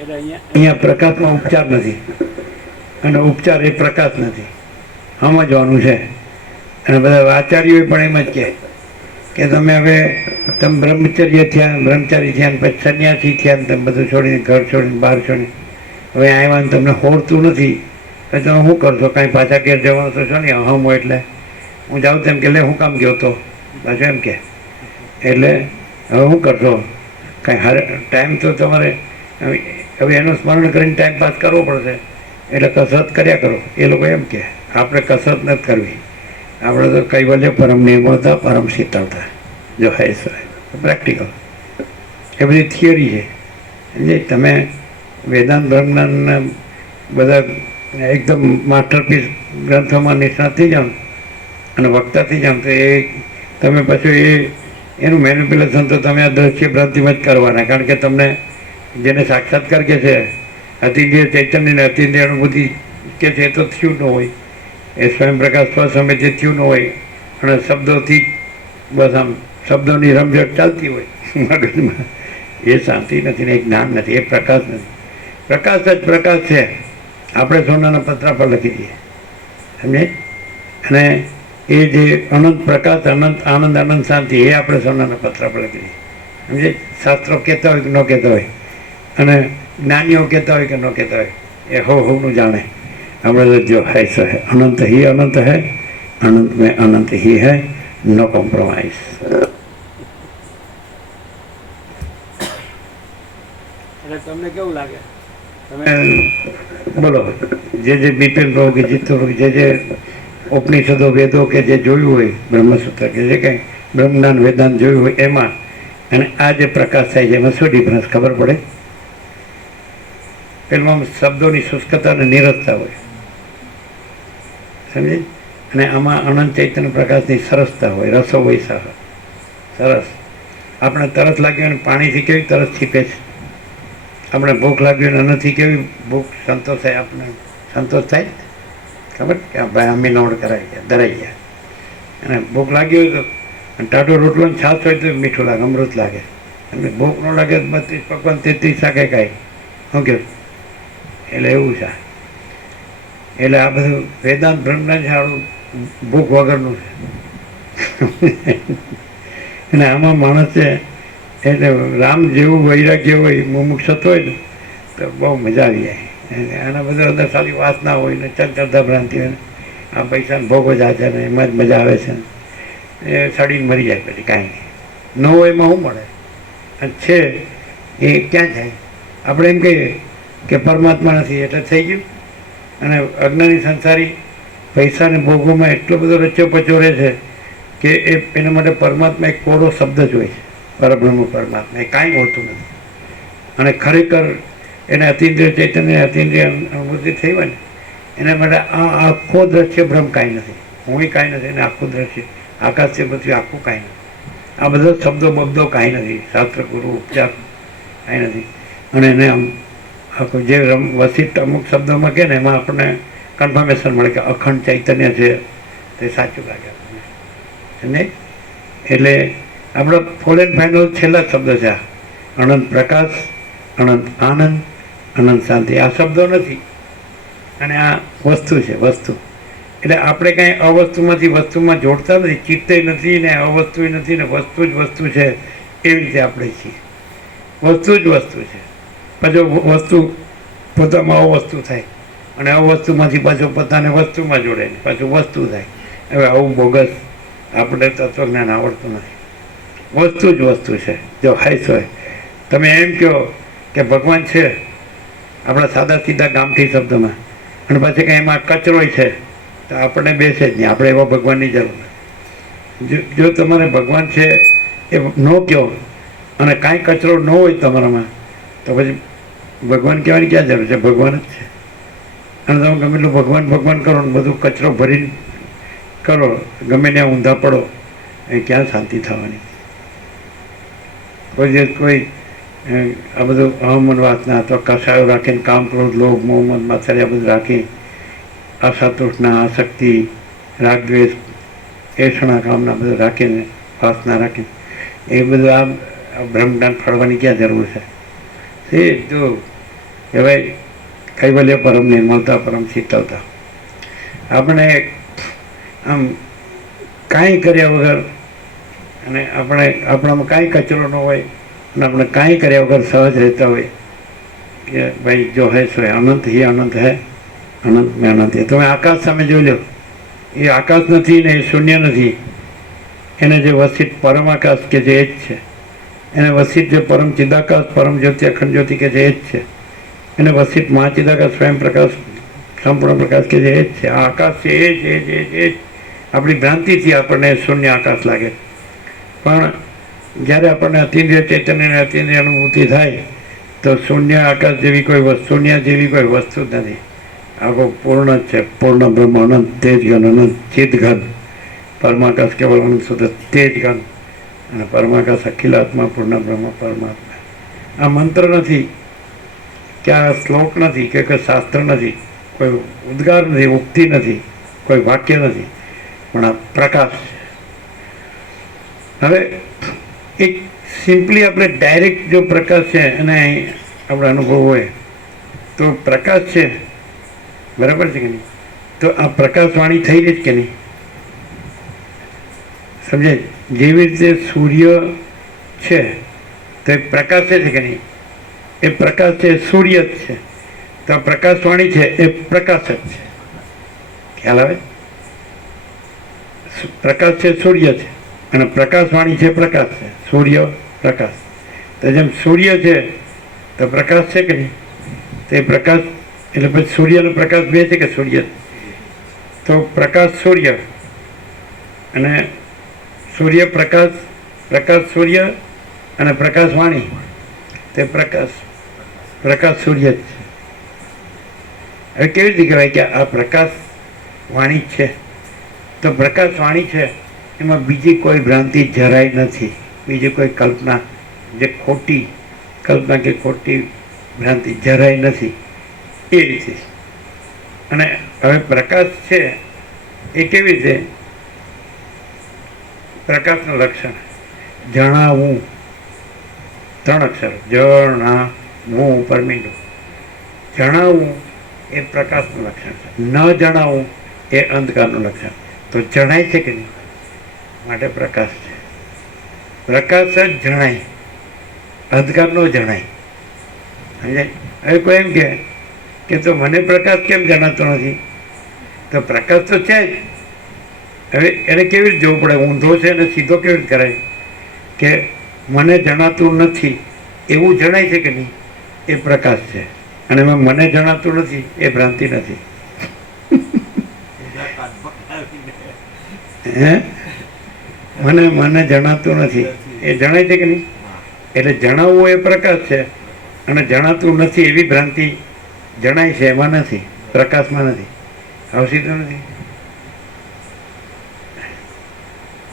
એટલે અહીંયા પ્રકાશમાં ઉપચાર નથી અને ઉપચાર એ પ્રકાશ નથી. સમજવાનું છે. અને બધા આચાર્યો પણ એમ જ કહે કે તમે હવે તમે બ્રહ્મચર્ય થયા, બ્રહ્મચારી થયા, ને પછી સંન્યાસી થયા, ને તમે બધું છોડીને ઘર છોડીને બહાર છોડીને હવે આવ્યા ને તમને હોડતું નથી, તો તમે શું કરશો? કાંઈ પાછા ઘેર જવાનું તો છો ને, અહમ હોય એટલે હું જાઉં તેમ કે લે હું કામ ગયો તો પાછું એમ કે, એટલે હવે શું કરશો? કાંઈ ટાઈમ તો તમારે હવે એનું સ્મરણ કરીને ટાઈમ પાસ કરવો પડશે, એટલે કસરત કર્યા કરો. એ લોકો એમ કે આપણે કસરત નથી કરવી, આપણે તો કૈવલ્ય પરમ નિર્મળતા, પરમ શીતળતા જો હે પ્રેક્ટિકલ. એ બધી થિયરી છે. જે તમે વેદાંત બ્રહ્મના બધા એકદમ માસ્ટરપીસ ગ્રંથોમાં નિષ્ણાત થઈ જાઓ અને વક્તા થઈ જાઓ તો એ તમે પછી એનું મેનિપ્યુલેશન તો તમે આ દ્રશ્ય ભ્રાંતિમાં જ કરવાના, કારણ કે તમને જેને સાક્ષાત્કાર કે છે અતિન્દ્રિય ચૈતન્ય ને અતિન્દ્રિય અનુભૂતિ કે છે એ તો થયું ન હોય, એ સ્વયંપ્રકાશ સ્વસમય જે થયું ન હોય અને શબ્દોથી બસ આમ શબ્દોની રમઝટ ચાલતી હોય મગજમાં, એ શાંતિ નથી ને એ જ્ઞાન નથી, એ પ્રકાશ નથી. પ્રકાશ જ પ્રકાશ છે. આપણે સોનાના પતરા પર લખી દઈએ સમજે, અને એ જે અનંત પ્રકાશ, અનંત આનંદ, અનંત શાંતિ એ આપણે સોનાના પતરા પર લખી દઈએ સમજે. શાસ્ત્રો કહેતા હોય કે ન કહેતા હોય, અને જ્ઞાનીઓ કહેતા હોય કે ન કહેતા હોય, એ હોનું જાણે. આપણે તો જો હૈ સો હૈ, અનંત હી અનંત હૈ, અનંત મેં અનંત હી હૈ, નો કોમ્પ્રોમાઇઝ. એટલે તમને કેવું લાગે? બોલો, જે બિપિન પ્રભુ કે જીતુ જે ઉપનિષદો વેદો કે જે જોયું હોય, બ્રહ્મસૂત્ર કે જે કંઈ બ્રહ્મજ્ઞાન વેદાંત જોયું હોય એમાં અને આ જે પ્રકાશ થાય છે એમાં શું ડિફરન્સ ખબર પડે? પેલામાં શબ્દોની શુષ્કતા અને નિરસતા હોય સમજી, અને આમાં અનંત ચૈતન્ય પ્રકાશની સરસતા હોય, રસો વૈસા હોય સરસ. આપણે તરસ લાગી હોય પાણીથી કેવી તરસ છીપે છે, આપણે ભૂખ લાગી હોય અન્નથી કેવી ભૂખ સંતોષ થાય, આપણે સંતોષ થાય ખબર કે ભાઈ અમે નોડ કરાઈ ગયા, ધરાઈ ગયા. અને ભૂખ લાગી હોય તો ટાટો રોટલો છાશ હોય તો મીઠું લાગે, અમૃત લાગે. અને ભૂખ ન લાગે 32 પકવાન 33 શાકે કાંઈ શું કહ્યું? એટલે એવું છે. એટલે આ બધું વેદાંત બ્રહ્મજ્ઞાન સારું ભૂખ વગરનું છે. અને આમાં માણસ છે એટલે રામ જેવું વૈરાગ્ય હોય, મુમુક્ષત્વ હોય ને તો બહુ મજા આવી જાય. આના બધા અંદર સારી વાસના હોય ને ચંચળતા ભ્રાંતિ હોય ને આ પૈસાને ભોગો જ છે ને એમાં જ મજા આવે છે ને એ સડીને મરી જાય પછી કાંઈ ન હોય એમાં શું મળે? અને છે એ ક્યાં જાય? આપણે એમ કહીએ કે પરમાત્મા નથી એટલે થઈ ગયું. અને અજ્ઞાની સંસારી પૈસાને ભોગોમાં એટલો બધો રચ્યો પચો રહે છે કે એના માટે પરમાત્મા એક કોરો શબ્દ જ હોય છે, પરબ્રહ્મ પરમાત્મા, એ કાંઈ હોતું નથી. અને ખરેખર એને અતિન્દ્રિય ચૈતન્ય અતિન્દ્રિય અનુભૂતિ થઈ હોય ને એના માટે આ આખો દ્રશ્ય ભ્રમ કાંઈ નથી, હું કાંઈ નથી, એને આખું દ્રશ્ય આકાશ છે બધું આખું કાંઈ નથી. આ બધા શબ્દો બબ્દો કાંઈ નથી, શાસ્ત્ર ગુરુ ઉપચાર કાંઈ નથી. અને એને આમ આખું જે વસિષ્ઠ અમુક શબ્દોમાં કહે ને એમાં આપણને કન્ફર્મેશન મળે કે અખંડ ચૈતન્ય છે, તે સાચું લાગે આપણને સમજે. એટલે આપણો ફૂલ એન્ડ ફાઇનલ છેલ્લા શબ્દ છે આ અનંત પ્રકાશ, અનંત આનંદ, અનંત શાંતિ. આ શબ્દો નથી અને આ વસ્તુ છે, વસ્તુ. એટલે આપણે કાંઈ અવસ્તુમાંથી વસ્તુમાં જોડતા નથી, ચિત્તે નથી ને અવસ્તુ નથી ને વસ્તુ જ વસ્તુ છે એવી રીતે આપણે છીએ. વસ્તુ જ વસ્તુ છે, પાછો વસ્તુ પોતામાં અવસ્તુ થાય અને અવસ્તુમાંથી પાછો પોતાને વસ્તુમાં જોડે ને પાછું વસ્તુ થાય. હવે આવું બોગસ આપણે તત્વજ્ઞાન આવડતું નથી. વસ્તુ જ વસ્તુ છે જો હાઈસ હોય. તમે એમ કહો કે ભગવાન છે આપણા સાદા સીધા ગામઠી શબ્દમાં અને પછી કંઈ એમાં કચરો છે તો આપણે બેસે જ નહીં, આપણે એવા ભગવાનની જરૂર નથી. જો તમારે ભગવાન છે એ ન કહો અને કાંઈ કચરો ન હોય તમારામાં તો પછી ભગવાન કહેવાની ક્યાં જરૂર છે? ભગવાન જ છે. અને તમે ગમે એટલું ભગવાન ભગવાન કરો ને બધું કચરો ભરીને કરો, ગમે ત્યાં ઊંધા પડો, એ ક્યાં શાંતિ થવાની? કોઈ દિવસ કોઈ આ બધું અહમન વાસના અથવા કસાયો રાખીને કામ ક્રોધ લોભ મોહ મદ માત્સર્ય બધું રાખી આશા તૃષ્ણા આસક્તિ રાગ દ્વેષ એષણા કામના બધું રાખીને વાસના રાખીને એ બધું આ બ્રહ્મજ્ઞાન ફળવાની ક્યાં જરૂર છે? સીધું કહેવાય કૈવલ્ય પરમ નિર્મળતા પરમ શીતળતા. આપણે આમ કાંઈ કર્યા વગર અને આપણામાં કાંઈ કચરો ન હોય અને આપણે કાંઈ કર્યા વગર સહજ રહેતા હોય કે ભાઈ જો હે સો અનંત હી અનંત હે અનંત મેં અનંત હે. તમે આકાશ સામે જોઈ લો, એ આકાશ નથી ને એ શૂન્ય નથી. એને જે વસિત પરમ આકાશ કે જે એ જ છે, એને વસિત જે પરમ ચિદાકાશ પરમ જ્યોતિ અખંડ જ્યોતિ કે જે એ જ છે, એને વસિત મહાચિદાકાશ સ્વયં પ્રકાશ સંપૂર્ણ પ્રકાશ કે જે એ જ છે. આ આકાશ છે એ જ એ જ એ જ એ જ. આપણી ભ્રાંતિથી આપણને શૂન્ય આકાશ લાગે, પણ જ્યારે આપણને અતિન્દ્રિય ચૈતન્ય અને અતિન્દ્રિય અનુભૂતિ થાય તો શૂન્ય આકાશ જેવી કોઈ વસ્તુ, શૂન્ય જેવી કોઈ વસ્તુ જ નથી. આખો પૂર્ણ જ છે. પૂર્ણ બ્રહ્મ અનંત તેજ ઘન અનંત ચિદ ઘન. પરમાકાશ કેવલ અનંત શુદ્ધ તેજ ઘન અને પરમાકાશ અખિલાત્મા પૂર્ણ બ્રહ્મ પરમાત્મા. આ મંત્ર નથી કે આ શ્લોક નથી કે કોઈ શાસ્ત્ર નથી, કોઈ ઉદ્ગાર નથી, ઉક્તિ નથી, કોઈ વાક્ય નથી, પણ આ પ્રકાશ છે. હવે એક સિમ્પલી આપણે ડાયરેક્ટ જો પ્રકાશ છે અને આપણે અનુભવ હોય તો પ્રકાશ છે, બરાબર છે કે નહીં? તો આ પ્રકાશવાણી થઈ રહી જ કે નહીં? સમજાય? જેવી રીતે સૂર્ય છે તો એ પ્રકાશે છે કે નહીં? એ પ્રકાશ છે, સૂર્ય જ છે. તો આ પ્રકાશવાણી છે એ પ્રકાશ જ છે. ખ્યાલ આવે? પ્રકાશ છે સૂર્ય છે અને પ્રકાશવાણી છે પ્રકાશ છે. સૂર્ય પ્રકાશ. તો જેમ સૂર્ય છે તો પ્રકાશ છે કે નહીં? તો એ પ્રકાશ એટલે પછી સૂર્યનો પ્રકાશ બે છે કે સૂર્ય? તો પ્રકાશ સૂર્ય અને સૂર્ય પ્રકાશ, પ્રકાશ સૂર્ય અને પ્રકાશવાણી તે પ્રકાશ સૂર્ય જ છે. હવે કેવી રીતે કહેવાય કે આ પ્રકાશ વાણી છે? તો પ્રકાશ વાણી છે એમાં બીજી કોઈ ભ્રાંતિ જરાય નથી, બીજી કોઈ કલ્પના, જે ખોટી કલ્પના કે ખોટી ભ્રાંતિ જરાય નથી. એ રીતે. અને હવે પ્રકાશ છે એ કેવી રીતે? પ્રકાશનું લક્ષણ જણાવું, 3 અક્ષર, જણાવું ઉપર મીંડું. જણાવું એ પ્રકાશનું લક્ષણ છે, ન જણાવું એ અંધકારનું લક્ષણ. તો જણાય છે કે નહીં? માટે પ્રકાશ છે. પ્રકાશ જ જણાય, અંધકાર નો જણાય. સમજાય? હવે કોઈ એમ કે તો મને પ્રકાશ કેમ જણાતો નથી? તો પ્રકાશ તો છે જ. હવે એને કેવી રીતે જોવું પડે? ઊંધો છે અને સીધો કેવી રીતે કરાય? કે મને જણાતું નથી એવું જણાય છે કે નહીં? એ પ્રકાશ છે. અને એમાં મને જણાતું નથી એ ભ્રાંતિ નથી. હે? મને જણાતું નથી એ જણાય છે કે નહીં? એટલે જણાવવું એ પ્રકાશ છે અને જણાતું નથી એવી ભ્રાંતિ જણાય છે એમાં નથી, પ્રકાશમાં નથી. આવસીતું નથી.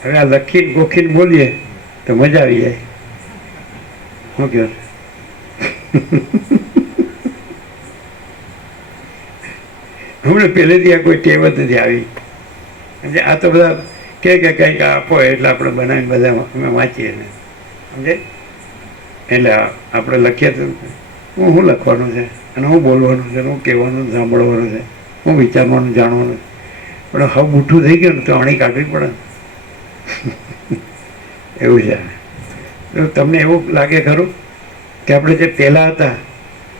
હવે આ લખીને ગોખીને બોલીએ તો મજા આવી જાય. શું કહો? હમણાં પહેલેથી આ કોઈ ટેવ જ નથી આવી. આ તો બધા કે કંઈક આપો એટલે આપણે બનાવીને બધા અમે વાંચીએ ને, સમજે? એટલે આપણે લખીએ તો શું લખવાનું છે અને શું બોલવાનું છે, શું કહેવાનું, સાંભળવાનું છે, શું વિચારવાનું, જાણવાનું. પણ હવે બુઠ્ઠું થઈ ગયું ને તો અણી કાઢવી પડે ને. એવું છે. તો તમને એવું લાગે ખરું કે આપણે જે પહેલાં હતા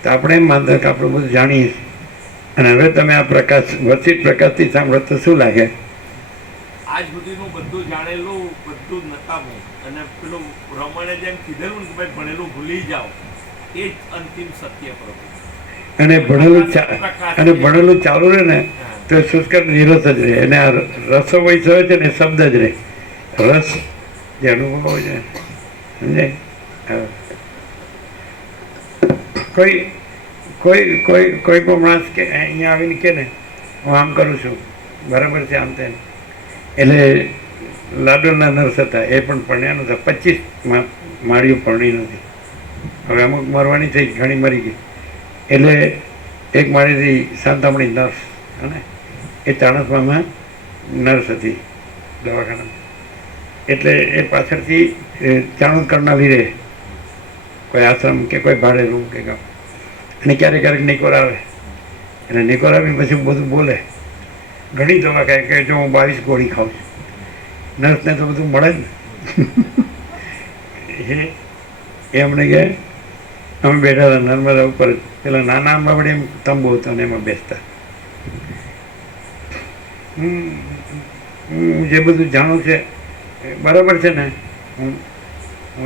તો આપણે એમ માનતા કે આપણે બધું જાણીએ છીએ, અને હવે તમે આ પ્રકાશ વસિત પ્રકાશથી સાંભળો તો શું લાગે? આજ સુધીનું બધું જાણેલું, બધું નકામું, અને પેલું રમણે જેમ કીધેલું કે ભાઈ ભણેલું ભૂલી જાઓ, એ જ અંતિમ સત્ય પ્રભુ. અને ભણેલું ચાલુ રહે ને તો શુષ્કર નિરસ જ રહે. અને આ રસો વૈસો હોય છે ને શબ્દ જ રહે. રસ જે અનુભવ હોય છે, સમજાય? કોઈ પણ માણસ કે અહીંયા આવીને કે ને હું આમ કરું છું, બરાબર છે, આમ તેમ. એટલે લાડુના નર્સ હતા, એ પણ પરણ્યા નહોતા. 25 માળીઓ પરણી નથી. હવે અમુક મરવાની થઈ, ઘણી મરી ગઈ. એટલે એક માળીથી શાંતામણી નર્સ, અને એ ચાણસમામાં નર્સ હતી દવાખાના. એટલે એ પાછળથી ચાણું કરનારી રહે, કોઈ આશ્રમ કે કોઈ ભાડે રૂમ કે ગામ. અને ક્યારેક નિકોર આવે, અને નિકોર આવીને પછી બધું બોલે. ઘણી દવા કહે કે જો હું 22 ગોળી ખાઉં છું. નર્સને તો બધું મળે જ ને, એ અમને કે અમે બેઠા હતા નર્મદા ઉપર, પેલા નાના આંબાવડે એમ તંબુ હતો ને એમાં બેસતા. હું જે બધું જાણું છે એ બરાબર છે ને, હું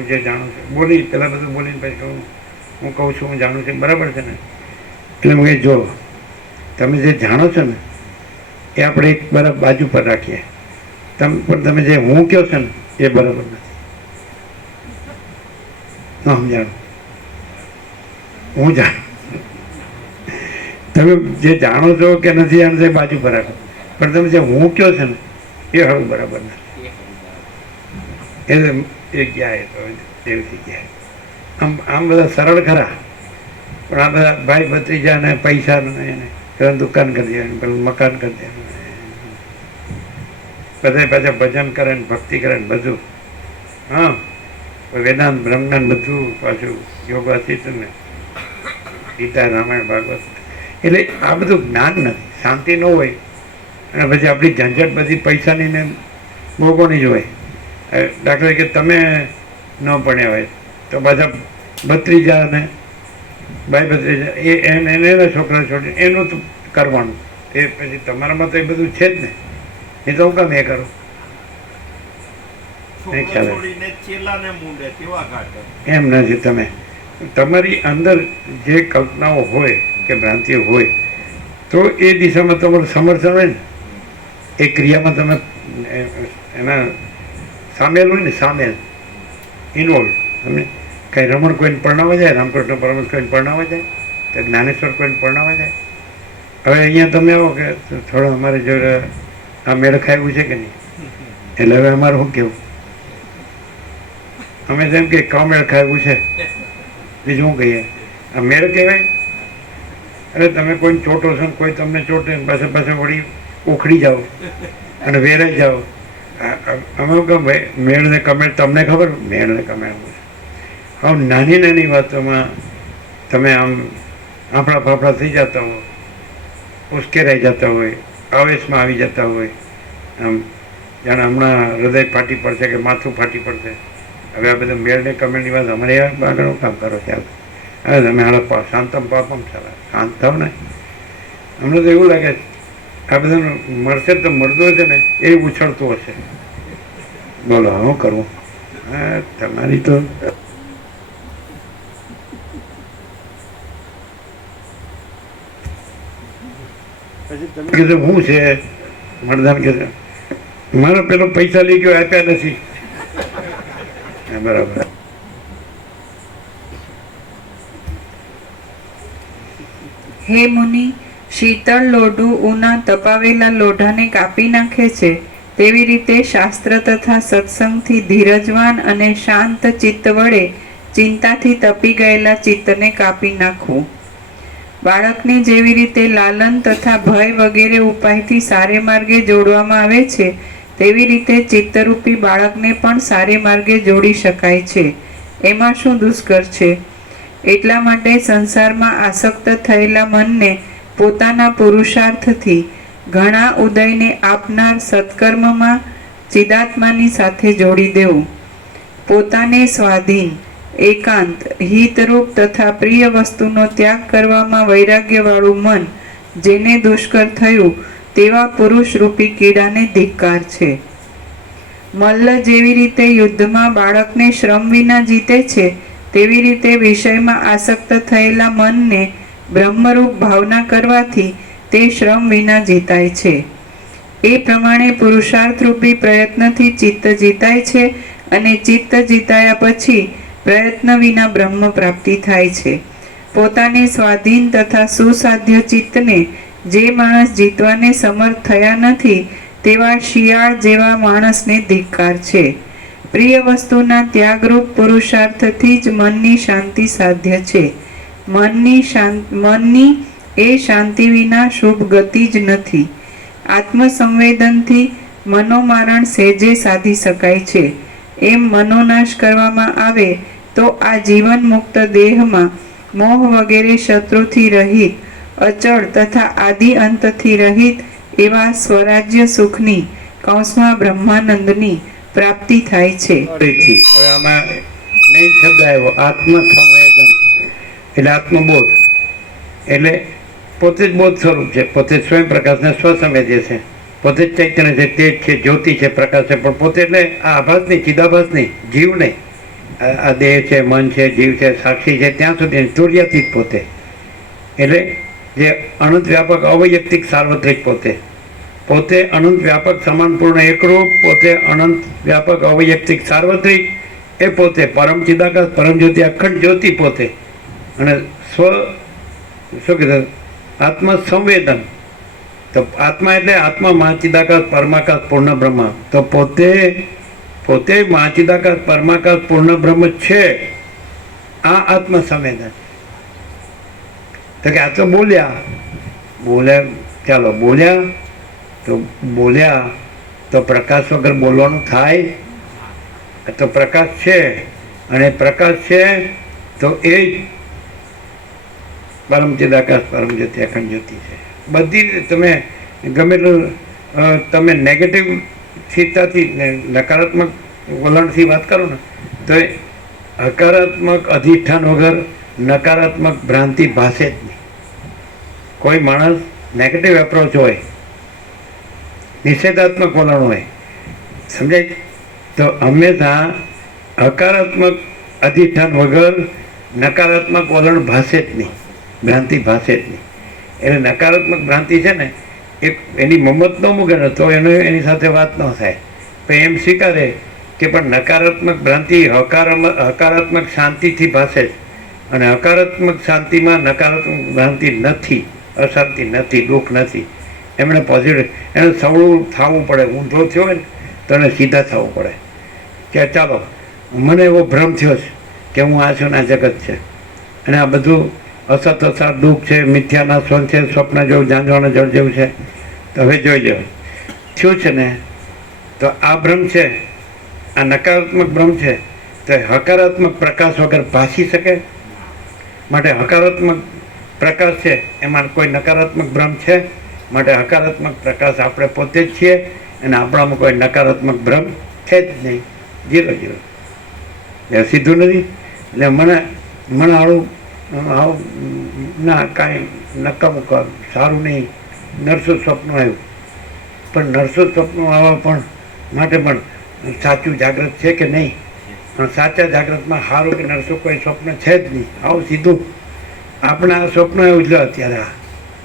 જે જાણું છું બોલી પેલા બધું બોલીને પછી હું કહું છું હું જાણું છું બરાબર છે ને. એટલે હું જો તમે જે જાણો છો ને એ આપણે એક બરાબર બાજુ પર રાખીએ, પણ તમે જે હું કહો છો ને એ બરાબર નથી. ન સમજાણું, હું જાણું, તમે જે જાણો છો કે નથી જાણો એ બાજુ પર રાખો, પણ તમે જે હું કહો છો ને એ હવે બરાબર નથી. એ ગયા એ તો એવી ગયા. આમ બધા સરળ ખરા, પણ આ બધા ભાઈ ભત્રીજા ને પૈસા એને પેલા દુકાન કરી દેવાનું, પેલું મકાન કરી દેવાનું, બધા પાછા ભજન કરે ને ભક્તિ કરે ને બધું. હા, વેદાંત બ્રહ્માંડ બધું પાછું યોગાતીત ને ગીતા રામાયણ ભાગવત. એટલે આ બધું જ્ઞાન નથી, શાંતિ ન હોય અને પછી આપણી ઝંઝટ બધી પૈસાની ને ભોગોની જ હોય. દાખલા કે તમે ન ભણ્યા હોય તો બધા ભત્રીજા ને ભાઈ ભત્રીજા એના છોકરા છોડીને એનું તો કરવાનું, એ પછી તમારામાં તો એ બધું છે જ ને. એ તો હું કામ એ કરું એમ નથી. તમે તમારી અંદર જે કલ્પનાઓ હોય કે ભ્રાંતિઓ હોય તો એ દિશામાં તમારું સમર્થન હોય ને, એ ક્રિયામાં તમે એના સામેલ હોય ને, સામેલ ઇન્વોલ્વ. તમે કંઈ રમણ કોઈને પરણાવવા જાય, રામકૃષ્ણ પરમહંસ કોઈને પરણાવવા જાય, તો જ્ઞાનેશ્વર કોઈને પરણાવવા જાય. હવે અહીંયા તમે આવો કે થોડો અમારે જોડે આ મેળ ખાયું છે કે નહીં, એટલે હવે અમારે શું કહેવું? અમે તેમ કે કા મેળ ખાવું છે, બીજું શું કહીએ? આ મેળ કહેવાય? અરે તમે કોઈને ચોટો છો ને કોઈ તમને ચોટે ને પાસે પાસે વળી ઉખડી જાઓ અને વેરાઈ જાઓ. અમે કહું ભાઈ મેળ ને કમેળ તમને ખબર? મેળ ને કમેળ હવે નાની નાની વાતોમાં તમે આમ આફડા ફાફડા થઈ જતા હો, ઉશ્કેરાઈ જતા હોય, આવેશમાં આવી જતા હોય, આમ જાણે હમણાં હૃદય ફાટી પડશે કે માથું ફાટી પડશે. હવે આ બધું મેળ ને કમેળની વાત અમારે આગળ કામ કરો ચાલ. હવે તમે હાલ શાંતમ પાપમ ચાલે, શાંત થાવ ને. અમને તો એવું લાગે આ બધાને મળશે તો મળતો હશે ને એ ઉછળતું હશે. બોલો શું કરવું? હા, તમારી તો કીધું હું છે મળદાન કે મારો પેલો પૈસા લઈ ગયો આપ્યા નથી. બરાબર. હે મુનિ, શીતળ લોઢું ઉના તપાવેલા લોઢાને કાપી નાખે છે, તેવી રીતે શાસ્ત્ર તથા સત્સંગથી ધીરજવાન અને શાંત ચિત્ત વડે ચિંતાથી તપી ગયેલા ચિત્તને કાપી નાખવું. બાળકને જેવી રીતે લાલન તથા ભય વગેરે ઉપાયથી સારે માર્ગે જોડવામાં આવે છે, તેવી રીતે ચિત્તરૂપી બાળકને પણ સારે માર્ગે જોડી શકાય છે. એમાં શું દુષ્કર છે? એટલા માટે સંસારમાં આસક્ત થયેલા મનને પોતાના પુરુષાર્થથી ઘણા ઉદયને આપનાર સત્કર્મમાં ચિદાત્માની સાથે જોડી દેવું. પોતાને સ્વાધીન, એકાંત, હિતરૂપ તથા પ્રિય વસ્તુનો ત્યાગ કરવામાં વૈરાગ્યવાળું મન જેને દુષ્કર થયું તેવા પુરુષરૂપી કીડાને ધિક્કાર છે. મલ્લ જેવી રીતે યુદ્ધમાં બાળકને શ્રમ વિના જીતે છે, તેવી રીતે વિષયમાં આસક્ત થયેલા મનને બ્રહ્મરૂપ ભાવના કરવાથી તે શ્રમ વિના જીતાય છે. એ પ્રમાણે પુરુષાર્થરૂપી પ્રયત્નથી ચિત્ત જીતાય છે અને ચિત્ત જીતાયા પછી પ્રયત્ન વિના બ્રહ્મ પ્રાપ્તિ થાય છે. પોતાને સ્વાધીન તથા સુસાધ્ય ચિત્તને જે માણસ જીતવાને સમર્થ થયા નથી તેવા શિયાળ જેવા માણસને ધિક્કાર છે. પ્રિય વસ્તુના ત્યાગરૂપ પુરુષાર્થથી જ મનની શાંતિ સાધ્ય છે. મનની એ શાંતિ વિના શુભ ગતિ જ નથી. આત્મસંવેદનથી મનોમારણ સહેજે સાધી શકાય છે. એમ મનોનાશ કરવામાં આવે તો આ જીવન મુક્ત દેહમાં મોહ વગેરે શત્રુથી રહિત, અચળ તથા આદિ અંતથી રહિત એવા સ્વરાજ્ય સુખની કૌંસમાં બ્રહ્માનંદની પ્રાપ્તિ થાય છે. તેથી હવે આમાં મેઇન શબ્દ આવ્યો આત્મસંવેદન, એટલે આત્મબોધ, એટલે પોતે જ બોધ સ્વરૂપ છે, પોતે જ સ્વયં પ્રકાશને સ્વસંવેદ્ય છે, પોતે જ ચૈતન્ય છે, તેજ છે, જ્યોતિ છે, પ્રકાશ છે, પણ પોતે એટલે આ આભાસ નહીં, ચિદાભાસ નહીં, જીવ નહીં. આ દેહ છે, મન છે, જીવ છે, સાક્ષી છે, ત્યાં સુધી તુર્યાતીત પોતે, એટલે જે અનંત વ્યાપક અવૈયક્તિક સાર્વત્રિક પોતે, પોતે અનંત વ્યાપક સમાનપૂર્ણ એકરૂપ, પોતે અનંત વ્યાપક અવૈયક્તિક સાર્વત્રિક, એ પોતે પરમ ચિદાકાશ, પરમ જ્યોતિ, અખંડ જ્યોતિ પોતે. અને શું કીધું? આત્મ સંવેદન. તો આત્મા એટલે આત્મા મહાચિદાકાશ પરમાકાશ પૂર્ણ બ્રહ્મ. તો પોતે મહાચિદાકાશ પરમાકાશ પૂર્ણ બ્રહ્મ છે. આ આત્મ સંવેદન. તો કે આ તો બોલ્યા, ચાલો બોલ્યા તો પ્રકાશ વગર બોલવાનું થાય? તો પ્રકાશ છે, અને પ્રકાશ છે તો એ પરમ ચિદાકાશ પરમ જ્યોતિ અખંડ જ્યોતિ છે. બધી તમે ગમે એટલું તમે નેગેટિવ સ્થિતિથી નકારાત્મક વલણથી વાત કરો ને તો એ હકારાત્મક અધિષ્ઠાન વગર નકારાત્મક ભ્રાંતિ ભાષે જ નહીં. કોઈ માણસ નેગેટિવ એપ્રોચ હોય, નિષેધાત્મક વલણ હોય, સમજાય, તો હંમેશા હકારાત્મક અધિષ્ઠાન વગર નકારાત્મક વલણ ભાષે જ નહીં, ભ્રાંતિ ભાષે જ નહીં. એટલે નકારાત્મક ભ્રાંતિ છે ને એક એની મમત ન મૂકે ને તો એની સાથે વાત ન થાય. પણ એમ સ્વીકારે કે પણ નકારાત્મક ભ્રાંતિ હકારાત્મક શાંતિથી ભાષે છે, અને હકારાત્મક શાંતિમાં નકારાત્મક ભ્રાંતિ નથી, અશાંતિ નથી, દુઃખ નથી. એમણે પોઝિટિવ, એને સવળું થવું પડે. ઊંધો થયો હોય ને તો એને સીધા થવું પડે કે ચાલો મને એવો ભ્રમ થયો છે કે હું આ છું ને આ જગત છે, અને આ બધું અસત અસાર દુઃખ છે, મિથ્યાના સ્વન છે, સ્વપ્ન જેવું, જાંજવાના જળ જેવું છે. તો હવે જોઈ લો થયું છે ને, તો આ ભ્રમ છે, આ નકારાત્મક ભ્રમ છે, તો હકારાત્મક પ્રકાશ વગર ભાસી શકે? માટે હકારાત્મક પ્રકાશ છે, એમાં કોઈ નકારાત્મક ભ્રમ છે? માટે હકારાત્મક પ્રકાશ આપણે પોતે જ છીએ, અને આપણામાં કોઈ નકારાત્મક ભ્રમ છે જ નહીં. 0 એ સીધું નથી. એટલે મને આવું ના કાંઈ નકામું સારું નહીં, નરસું સ્વપ્ન આવ્યું, પણ નરસું સ્વપ્ન આવવા પણ માટે પણ સાચું જાગૃત છે કે નહીં? પણ સાચા જાગૃતમાં સારું કે નરસું કોઈ સ્વપ્ન છે જ નહીં. આવું સીધું આપણે આ સ્વપ્ન આવ્યું છે, અત્યારે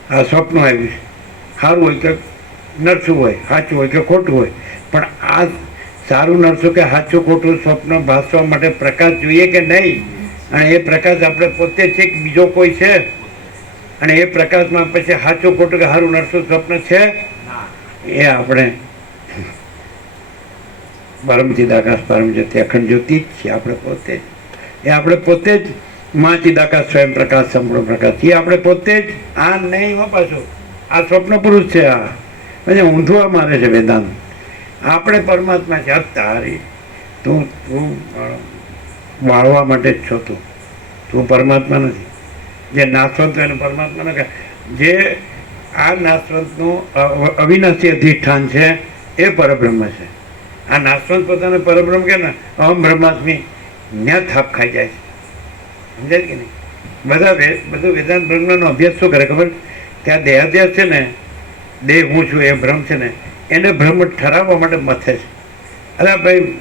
આ સ્વપ્ન આવ્યું છે, સારું હોય કે નરસું હોય, સાચું હોય કે ખોટું હોય, પણ આ સારું નરસું કે સાચું ખોટું સ્વપ્ન ભાસવા માટે પ્રકાશ જોઈએ કે નહીં? અને એ પ્રકાશ આપણે પોતે છે કે બીજો કોઈ છે? અને એ પ્રકાશમાં પછી સાચું ખોટું કે સારું નરસું સ્વપ્ન છે? એ આપણે પરમ ચિદાકાશ પરમ જ્યોતિ અખંડ જ્યોતિ જ છે. આપણે પોતે જ મહાચિદાકાશ સ્વયં પ્રકાશ સંપૂર્ણ પ્રકાશ, એ આપણે પોતે જ. આ નહીં હો, પાછું આ સ્વપ્ન પુરુષ છે. આ પછી ઊંધું મારે છે વેદાંત. આપણે પરમાત્મા છે. તારી તું વાળવા માટે જ છો. તું પરમાત્મા નથી. જે નાશવંત એને પરમાત્મા ન કહે. જે આ નાશવંતનું અવિનાશી અધિષ્ઠાન છે એ પરબ્રહ્મ છે. આ નાશવંત પોતાને પરબ્રહ્મ કે ને અહમ બ્રહ્માસ્મી, ત્યાં થાપ ખાઈ જાય છે. સમજાય કે નહીં? બધું વેદાંત બ્રહ્મનો અભ્યાસ શું કરે ખબર? કે આ દેહાધ્યાસ છે ને, દેહ હું છું એ ભ્રમ છે ને, એને ભ્રમ ઠરાવવા માટે મથે છે. અરે ભાઈ,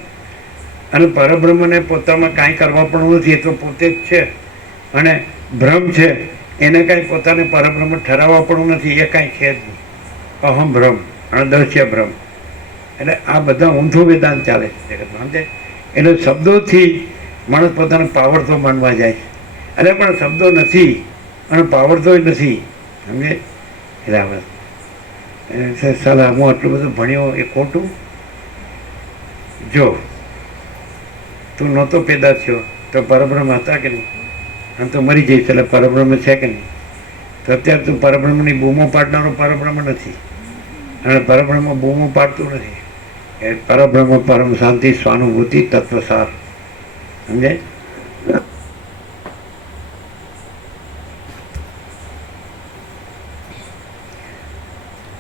અને પરબ્રહ્મને પોતામાં કાંઈ કરવા પણ નથી, એ તો પોતે જ છે. અને ભ્રમ છે એને કાંઈ પોતાને પરબ્રહ્મ ઠરાવવા પણ નથી, એ કાંઈ છે જ નહીં. અહમ ભ્રમ, અણદર્શ્ય ભ્રમ. એટલે આ બધા ઊંધું વેદાંત ચાલે છે જગતમાં, સમજે? એટલે શબ્દોથી માણસ પોતાને પાવરફુલ માનવા જાય છે. અરે પણ શબ્દો નથી અને પાવરફુલ નથી, સમજે? એટલે આ સલાહ હું આટલું બધું ભણ્યો એ ખોટું? જો તું નહોતો પેદા થયો તો પરબ્રહ્મ હતા કે નહીં? આમ તો મરી જઈશ એટલે પરબ્રહ્મ છે કે નહીં? તો અત્યારે તું પરબ્રહ્મની બૂમો પાડનારો પરબ્રહ્મ નથી, અને પરબ્રહ્મ બૂમો પાડતું નથી. એ પરબ્રહ્મ પરમ શાંતિ સ્વાનુભૂતિ તત્વસાર, સમજે?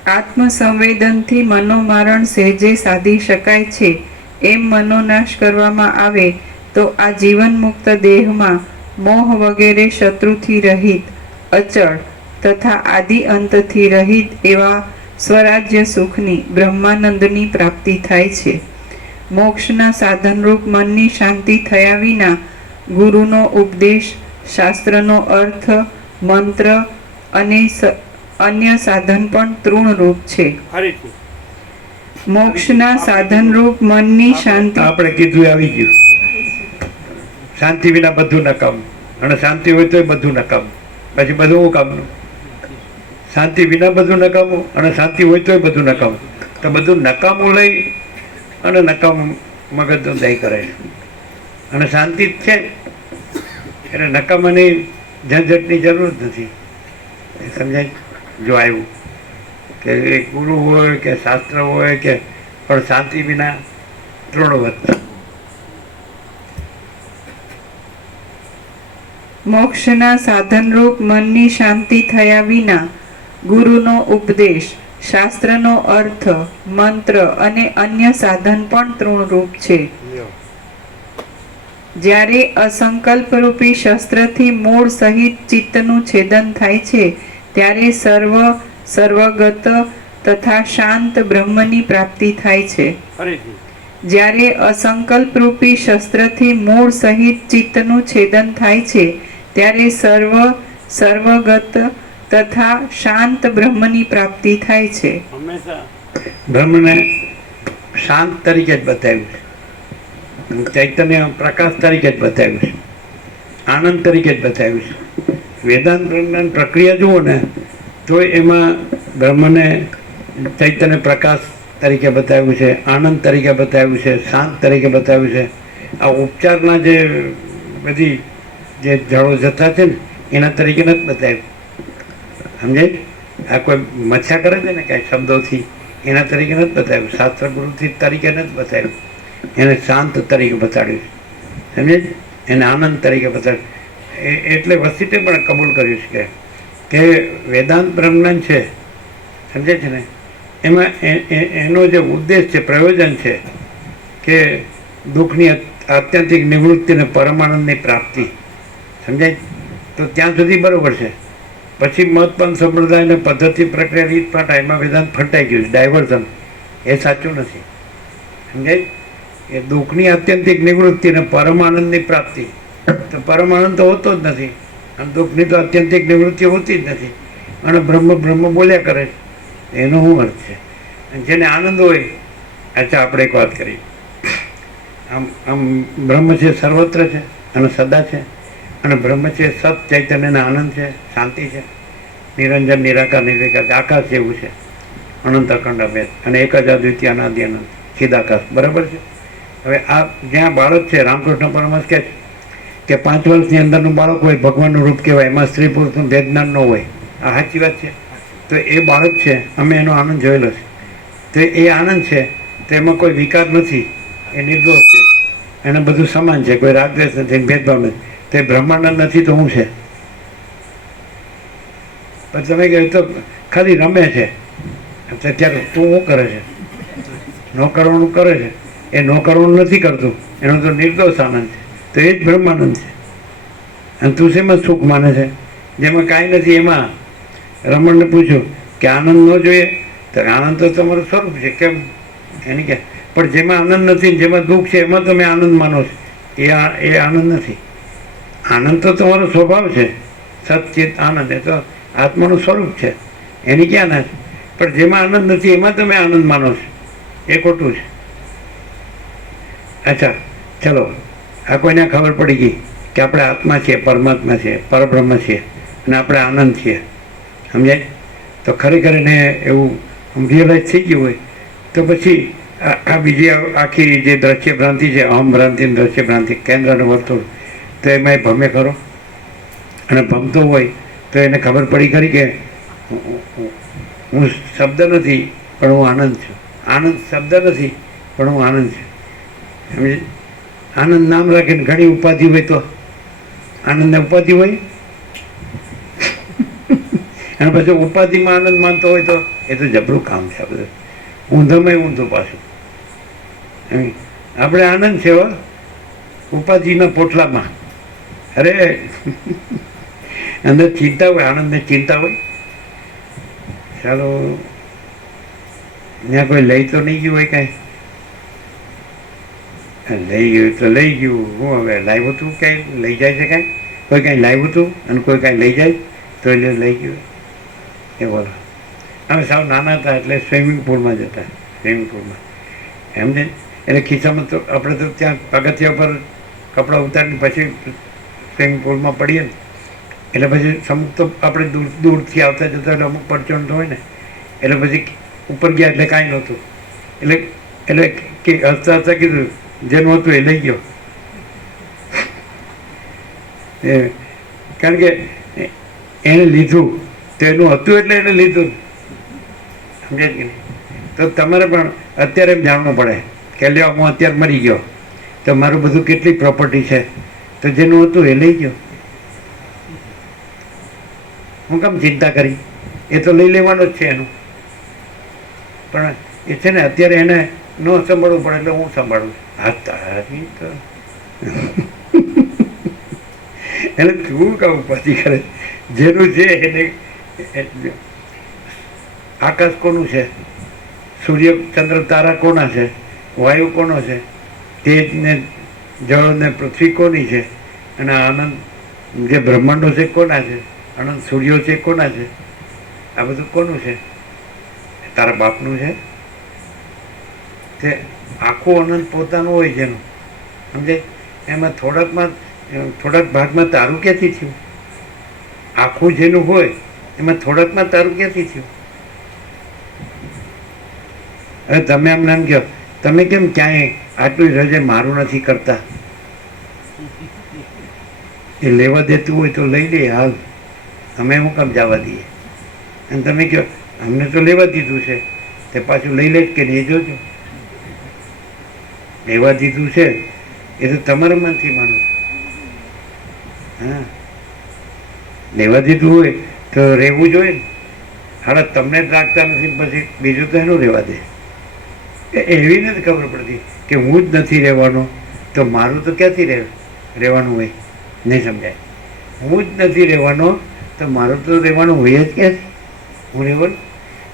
આત્મસંવેદનથી મનોમારણ સહેજે સાધી શકાય છે, એમ મનોનાશ કરવામાં આવે તો આ જીવન મુક્ત દેહમાં મોહ વગેરે શત્રુથી રહિત, અચળ તથા આદિ અંતથી રહિત એવા સ્વરાજ્ય સુખની બ્રહ્માનંદની પ્રાપ્તિ થાય છે. મોક્ષના સાધનરૂપ મનની શાંતિ થયા વિના ગુરુનો ઉપદેશ, શાસ્ત્રનો અર્થ, મંત્ર અને અન્ય સાધન પણ તૃણરૂપ છે. ફરીથી મોક્ષના સાધનરૂપ મનની શાંતિ આપણે કીધું એ આવી ગયું. શાંતિ વિના બધું નકામું, અને શાંતિ હોય તો બધું નકામું. પછી બધું હું કામનું? શાંતિ વિના બધું નકામું, અને શાંતિ હોય તો બધું નકામું. તો બધું નકામું લઈ અને નકામું મગજ દય કરે છે. અને શાંતિ જ છે એટલે નકામાની ઝંઝટની જરૂર જ નથી. એ સમજાય? જો આવ્યું કે એ ગુરુ હોય કે શાસ્ત્ર હોય કે, પણ શાંતિ વિના તૃણવત. મોક્ષના સાધનરૂપ મનની શાંતિ થયા વિના ગુરુનો ઉપદેશ, શાસ્ત્રનો અર્થ, મંત્ર અને અન્ય સાધન પણ તૃણરૂપ છે. જ્યારે અસંકલ્પરૂપી શસ્ત્રથી મૂળ સહિત ચિત્તનું છેદન થાય છે ત્યારે સર્વગત તથા શાંત બ્રહ્મની પ્રાપ્તિ થાય છે. ફરીથી જ્યારે અસંકલ્પરૂપી શસ્ત્રથી મૂળ સહિત ચિત્તનું છેદન થાય છે ત્યારે સર્વગત તથા શાંત બ્રહ્મની પ્રાપ્તિ થાય છે. હંમેશા બ્રહ્મને શાંત તરીકે જ બતાવ્યું છે, ચૈતન્ય પ્રકાશ તરીકે જ બતાવ્યું છે, આનંદ તરીકે જ બતાવ્યું છે. વેદાંત પ્રજ્ઞાન પ્રક્રિયા જુઓ ને તો એમાં બ્રહ્મને ચૈતન્ય પ્રકાશ તરીકે બતાવ્યું છે, આનંદ તરીકે બતાવ્યું છે, શાંત તરીકે બતાવ્યું છે. આ ઉપચારના જે બધી જે જળો જથ્થા છે ને એના તરીકે નથી બતાવ્યું. સમજાય? આ કોઈ મચ્છા કરે છે ને કાંઈ શબ્દોથી, એના તરીકે નથી બતાવ્યું. શાસ્ત્ર ગુરુથી તરીકે નથી બતાવ્યું. એને શાંત તરીકે બતાડ્યું છે. સમજે? એને આનંદ તરીકે બતાડ્યું. એટલે વસ્તીતે પણ કબૂલ કર્યું છે કે વેદાંત બ્રહ્મજ્ઞાન છે, સમજે છે ને, એમાં એનો જે ઉદ્દેશ છે, પ્રયોજન છે કે દુઃખની આત્યંતિક નિવૃત્તિ અને પરમાનંદની પ્રાપ્તિ. સમજાય? તો ત્યાં સુધી બરાબર છે. પછી મતપંથ સંપ્રદાયને પદ્ધતિ પ્રક્રિયા રીતપાટ એમાં વેદાંત ફંટાઈ ગયું છે, ડાયવર્ઝન. એ સાચું નથી. સમજાય? એ દુઃખની આત્યંતિક નિવૃત્તિ અને પરમાનંદની પ્રાપ્તિ. તો પરમાનંદ તો હોતો જ નથી, અને દુઃખની તો આત્યંતિક નિવૃત્તિ હોતી જ નથી. અને બ્રહ્મ બોલ્યા કરે છે. એનો શું અર્થ છે? જેને આનંદ હોય, અચ્છા આપણે એક વાત કરી, આમ બ્રહ્મ છે સર્વત્ર છે અને સદા છે, અને બ્રહ્મ છે સત ચૈતન્યના આનંદ છે, શાંતિ છે, નિરંજન નિરાકાર નિર્વિકાર આકાશ જેવું છે, અનંત અખંડ અભેદ, અને એક જ અદ્વિતીય અનાદિ અનંત ચિદાકાશ. બરાબર છે? હવે આ જ્યાં બાળક છે, રામકૃષ્ણ પરમહંસ કહે છે કે 5 વર્ષની અંદરનું બાળક હોય ભગવાનનું રૂપ કહેવાય, એમાં સ્ત્રી પુરુષનું ભેદ જ્ઞાન ન હોય. આ સાચી વાત છે. તો એ બાળક છે, અમે એનો આનંદ જોયેલો છે. તો એ આનંદ છે, તો એમાં કોઈ વિકાર નથી, એ નિર્દોષ છે, એને બધું સમાન છે, કોઈ રાગદ્વેષ નથી, ભેદભાવ નથી. તો એ બ્રહ્માંડ નથી તો શું છે? પછી તમે કહે તો ખાલી રમે છે, ત્યારે તું શું કરે છે? ન કરવાનું કરે છે. એ ન કરવાનું નથી કરતું, એનો તો નિર્દોષ આનંદ છે. તો એ જ બ્રહ્માનંદ છે. અને તું શેમાં સુખ માને છે? જેમાં કાંઈ નથી એમાં. રમણને પૂછ્યું કે આનંદ ન જોઈએ, તો આનંદ તો તમારું સ્વરૂપ છે. કેમ? એની કે પણ જેમાં આનંદ નથી, જેમાં દુઃખ છે, એમાં તમે આનંદ માનો છો. એ આનંદ નથી. આનંદ તો તમારો સ્વભાવ છે, સચિત આનંદ. એ તો આત્માનું સ્વરૂપ છે, એની ક્યાં ના છે. પણ જેમાં આનંદ નથી એમાં તમે આનંદ માનો છો, એ ખોટું છે. અચ્છા ચલો, આ કોઈને ખબર પડી ગઈ કે આપણે આત્મા છીએ, પરમાત્મા છીએ, પરબ્રહ્મ છીએ, અને આપણે આનંદ છીએ. સમજાય? તો ખરેખર એને એવું રિયલાઇઝ થઈ ગયું હોય તો પછી આ બીજી આખી જે દ્રશ્ય ભ્રાંતિ છે, અહમ ભ્રાંતિ, દ્રશ્ય ભ્રાંતિ, કેન્દ્રનું વર્તુળ, તો એમાં એ ભમે ખરો. અને ભમતો હોય તો એને ખબર પડી ખરી કે હું શબ્દ નથી પણ હું આનંદ છું, આનંદ શબ્દ નથી પણ હું આનંદ છું. સમજે? આનંદ નામ રાખીને ઘણી ઉપાધિ હોય તો આનંદને ઉપાધિ હોય, અને પછી ઉપાધિમાં આનંદ માનતો હોય તો એ તો જબરું કામ છે. આ બધું ઊંધોમાં ઊંધું પાછું. આપણે આનંદ છે હો, ઉપાધિના પોટલામાં. અરે અંદર ચિંતા હોય, આનંદની ચિંતા હોય. ચાલો ત્યાં કોઈ લઈ તો નહીં ગયું હોય કાંઈ? લઈ ગયું તો લઈ ગયું. હું હવે લાવ્યું હતું કાંઈ લઈ જાય છે કાંઈ? કોઈ કાંઈ લાવ્યું હતું અને કોઈ કાંઈ લઈ જાય તો એટલે લઈ ગયું એ બોલો. અમે સાવ નાના હતા એટલે સ્વિમિંગ પૂલમાં જતા, સ્વિમિંગ પૂલમાં એમને. એટલે ખિસ્સામાં તો આપણે તો ત્યાં પગથિયા પર કપડાં ઉતારીને પછી સ્વિમિંગ પૂલમાં પડીએ ને એટલે પછી અમુક તો આપણે દૂરથી આવતા જતા એટલે અમુક પડચણ હોય ને એટલે પછી ઉપર ગયા એટલે કાંઈ નહોતું. એટલે કે હસતા હસતા કીધું જેનું હતું એ લઈ ગયો. કારણ કે એને લીધું તો એનું હતું એટલે એને લીધું. સમજે કે નહીં? તો તમારે પણ અત્યારે એમ જાણવું પડે કે લ્યો હું અત્યારે મરી ગયો તો મારું બધું કેટલી પ્રોપર્ટી છે, તો જેનું હતું એ લઈ ગયો. હું કેમ ચિંતા કરી? એ તો લઈ લેવાનો જ છે એનું. પણ એ છે ને અત્યારે એને ન સંભાળવું પડે એટલે હું સંભાળું. હા તારી તો એટલે તું કહું પછી કરે જેનું છે એને. આકાશ કોનું છે? સૂર્ય ચંદ્ર તારા કોના છે? વાયુ કોનો છે? તેજ ને જળ ને પૃથ્વી કોની છે? અને આનંદ જે બ્રહ્માંડો છે કોના છે? અનંત સૂર્યો છે કોના છે? આ બધું કોનું છે? તારા બાપનું છે. તે આખું અનંત પોતાનું હોય જેનું, સમજે? એમાં થોડાક ભાગમાં તારું ક્યાંથી થયું? આખું જેનું હોય એમાં થોડાકમાં તારું ક્યાંથી થયું? હવે તમે એમને એમ કહો તમે કેમ ક્યાંય આટલું રજે મારું નથી કરતા? એ લેવા દેતું હોય તો લઈ લે હાલ, અમે હું કેમ જવા દઈએ? અને તમે કહો અમને તો લેવા દીધું છે તે પાછું લઈ લે કે નહીં? જોજો લેવા દીધું છે એ તો તમારા મનથી માનો. હા, લેવા દીધું હોય તો રહેવું જોઈએ ને. હાલ તમને જ રાખતા નથી પછી બીજું તો એનું રહેવા દે. એવી નથી ખબર પડતી કે હું જ નથી રહેવાનો તો મારું તો ક્યાંથી રહેવાનું હોય? નહીં સમજાય. હું જ નથી રહેવાનો તો મારું તો રહેવાનું હોય જ ક્યાંથી? હું રહેવાનું.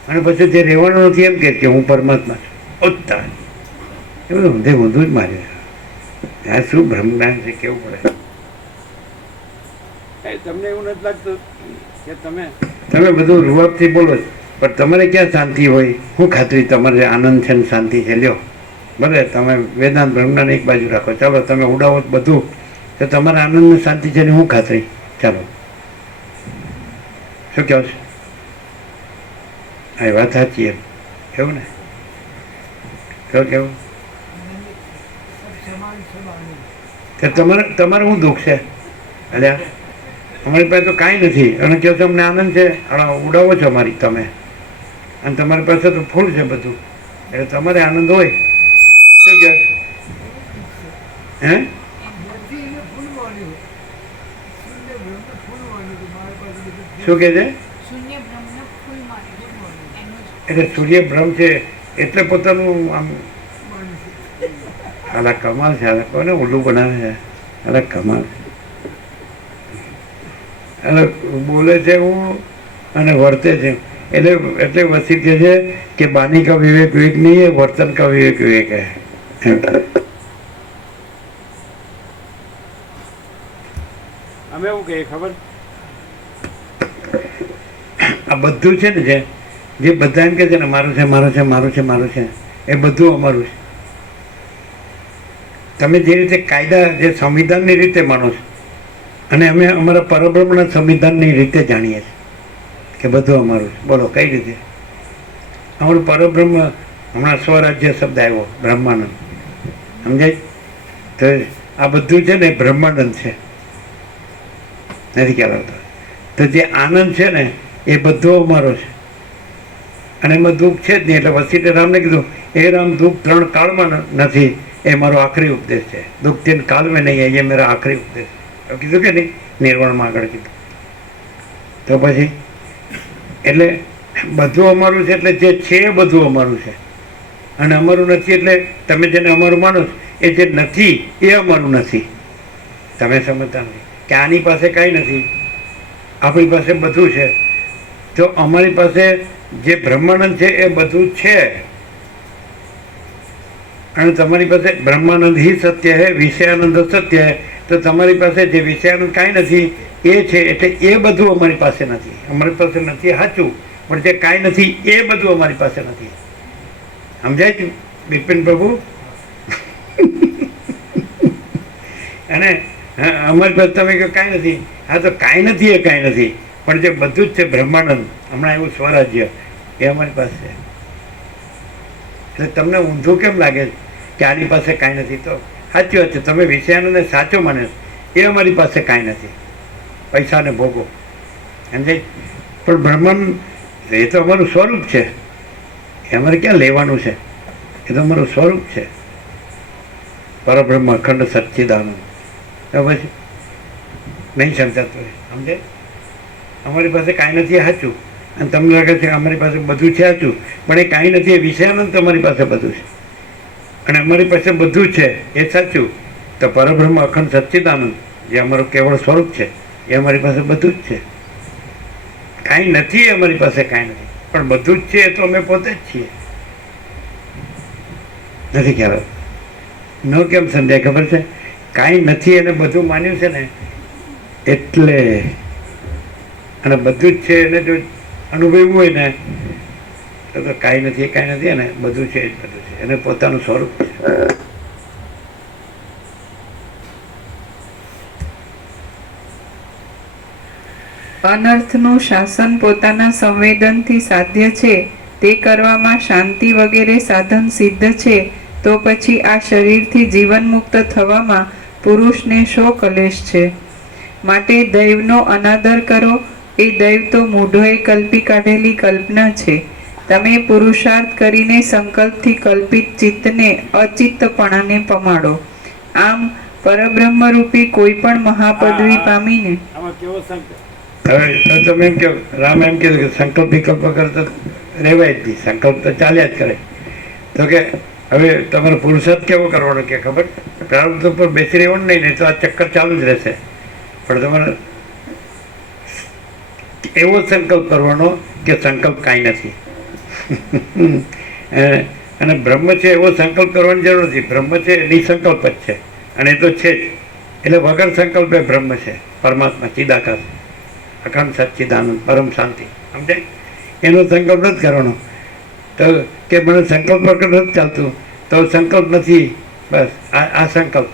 અને પછી જે રહેવાનું નથી એમ કે હું પરમાત્મા છું. ઉત્તર એ બધું ઊંધે ઊંધું જ માર્યું. આ શું બ્રહ્મજ્ઞાન છે કેવું પડે. તમને એવું નથી લાગતું કે તમે બધું રૂઆબથી બોલો પણ તમારે ક્યાં શાંતિ હોય? શું ખાતરી તમારે આનંદ છે ને શાંતિ છે? લ્યો ભલે તમે વેદાંત બ્રહ્મજ્ઞાન એક બાજુ રાખો, ચાલો તમે ઉડાવો બધું તો તમારે આનંદ ને શાંતિ છે ને શું ખાતરી? ચાલો શું કહો છો? આ વાત સાચી એમ કેવું ને? કેવું તમારે શું દુઃખ છે? અલ્યા અમારી પાસે તો કાંઈ નથી અને કહો છો અમને આનંદ છે, ઉડાવો છો અમારી તમે, અને તમારી પાસે તો ફૂલ છે બધું, એટલે તમારે આનંદ હોય. શું કહો? હે શું કહે છે? એટલે સૂર્ય બ્રહ્મ છે એટલે પોતાનું આમ અલા કમાલ છે. કોને ઉલ્લું બનાવે છે? અલા કમાલ. એટલે બોલે છે હું અને વર્તે છે એટલે વસી કહે છે કે બાની કા વિવેક વિવેક નહીં है, वर्तन का विवेक विवेक है. અમે એવું કહીએ ખબર? આ બધું છે ને જે બધા એમ કે છે ને મારું છે મારું છે મારું છે મારું છે એ બધું અમારું છે. તમે જે રીતે કાયદા જે સંવિધાનની રીતે માનો છો અને અમે અમારા પરબ્રહ્મના સંવિધાનની રીતે જાણીએ છીએ કે બધું અમારું છે. બોલો કઈ રીતે? અમારું પરબ્રહ્મ હમણાં સ્વરાજ્ય શબ્દ આવ્યો બ્રહ્માનંદ, સમજાય? તો આ બધું છે ને બ્રહ્માનંદ છે, નથી ખ્યાલ આવતો. તો જે આનંદ છે ને એ બધો અમારો છે અને એમાં દુઃખ છે જ નહીં. એટલે વસીઠે રામને કીધું એ રામ દુઃખ 3 કાળમાં નથી, એ મારો આખરી ઉપદેશ છે. દુઃખ 3 કાળ મેં નહીં, એ મારા આખરી ઉપદેશ છે. કીધું કે નહીં નિર્વાણમાં આગળ કીધું. તો પછી એટલે બધું અમારું છે એટલે જે છે એ બધું અમારું છે અને અમારું નથી એટલે તમે જેને અમારું માનો છો એ જે નથી એ અમારું નથી. તમે સમજતા નથી કે આની પાસે કાંઈ નથી, આપણી પાસે બધું છે. તો અમારી પાસે જે બ્રહ્માનંદ છે એ બધું છે, અને તમારી પાસે બ્રહ્માનંદ ही સત્ય है, વિષયાનંદ સત્ય है. તો તમારી પાસે જે વિષયાનંદ કાંઈ નથી એ છે, એટલે એ બધું અમારી પાસે નથી. અમારી પાસે નથી સાચું, પણ જે કાંઈ નથી એ બધું અમારી પાસે નથી. સમજાય છે બિપિન પ્રભુ? અને અમારી પાસે તમે કહો કાંઈ નથી, હા તો કાંઈ નથી એ કાંઈ નથી, પણ જે બધું જ છે બ્રહ્માનંદ, હમણાં એવું સ્વરાજ્ય, એ અમારી પાસે છે. એટલે તમને ઊંધું કેમ લાગે કે આની પાસે કાંઈ નથી? તો સાચી વાત છે, તમે વિષયાનંદને સાચો માને એ અમારી પાસે કાંઈ નથી, પૈસાને ભોગો. સમજાય? પણ બ્રહ્માંડ એ તો અમારું સ્વરૂપ છે, એ અમારે ક્યાં લેવાનું છે? એ તો અમારું સ્વરૂપ છે, પરબ્રહ્મ અખંડ સચ્ચિદાનંદ. પછી નહીં સમજાતું હોય, સમજે? અમારી પાસે કાંઈ નથી એ સાચું, અને તમને લાગે છે કે અમારી પાસે બધું છે સાચું, પણ એ કાંઈ નથી. એ વિષયાનંદ તમારી પાસે બધું છે, અને અમારી પાસે બધું છે એ સાચું. તો પરબ્રહ્મ અખંડ સચ્ચિદાનંદ જે અમારું કેવળ સ્વરૂપ છે એ અમારી પાસે બધું જ છે. કાંઈ નથી એ અમારી પાસે કાંઈ નથી, પણ બધું જ છે એ તો અમે પોતે જ છીએ. નથી ખ્યાલ? ન કેમ સમજાય ખબર છે? કાંઈ નથી એને બધું માન્યું છે ને એટલે, અને બધું જ છે એને જો અનુભવ્યું હોય ને તો કાંઈ નથી એ કાંઈ નથી, અને બધું છે એ જ બધું છે, એને પોતાનું સ્વરૂપ છે. અનર્થનું શાસન પોતાના સંવેદનથી સાધ્ય છે, તે કરવામાં શાંતિ વગેરે સાધન સિદ્ધ છે, તો પછી આ શરીરથી જીવન મુક્ત થવામાં પુરુષને શો કલેશ છે? માટે દૈવનો અનાદર કરો. એ દૈવ તો મૂઢોએ કલ્પી કાઢેલી કલ્પના છે. તમે પુરુષાર્થ કરીને સંકલ્પથી કલ્પિત ચિત્તને અચિત્તપણાને પમાડો. આમ પરબ્રહ્મરૂપી કોઈ પણ મહાપદવી પામીને આમાં કેવો સંકેત? હવે તો તમે એમ કહો, રામ એમ કીધું કે સંકલ્પ વિકલ્પ કરતા રહેવાય જ નહીં, સંકલ્પ તો ચાલ્યા જ કરે. તો કે હવે તમારો પુરુષાર્થ કેવો કરવાનો કે ખબર? પ્રારબ્ધ ઉપર બેસી રહેવાનું નહીં તો આ ચક્કર ચાલુ જ રહેશે. પણ તમારે એવો સંકલ્પ કરવાનો કે સંકલ્પ કાંઈ નથી. અને બ્રહ્મ છે એવો સંકલ્પ કરવાની જરૂર નથી. બ્રહ્મ છે નિસંકલ્પ જ છે, અને એ તો છે જ. એટલે વગર સંકલ્પે બ્રહ્મ છે, પરમાત્મા ચિદાકાશ, અખંડ સચ્ચિદાનંદ, પરમ શાંતિ. સમજાય? એનો સંકલ્પ નથી કરવાનો. તો કે મને સંકલ્પ વગર નથી ચાલતું, તો સંકલ્પ નથી. બસ આ સંકલ્પ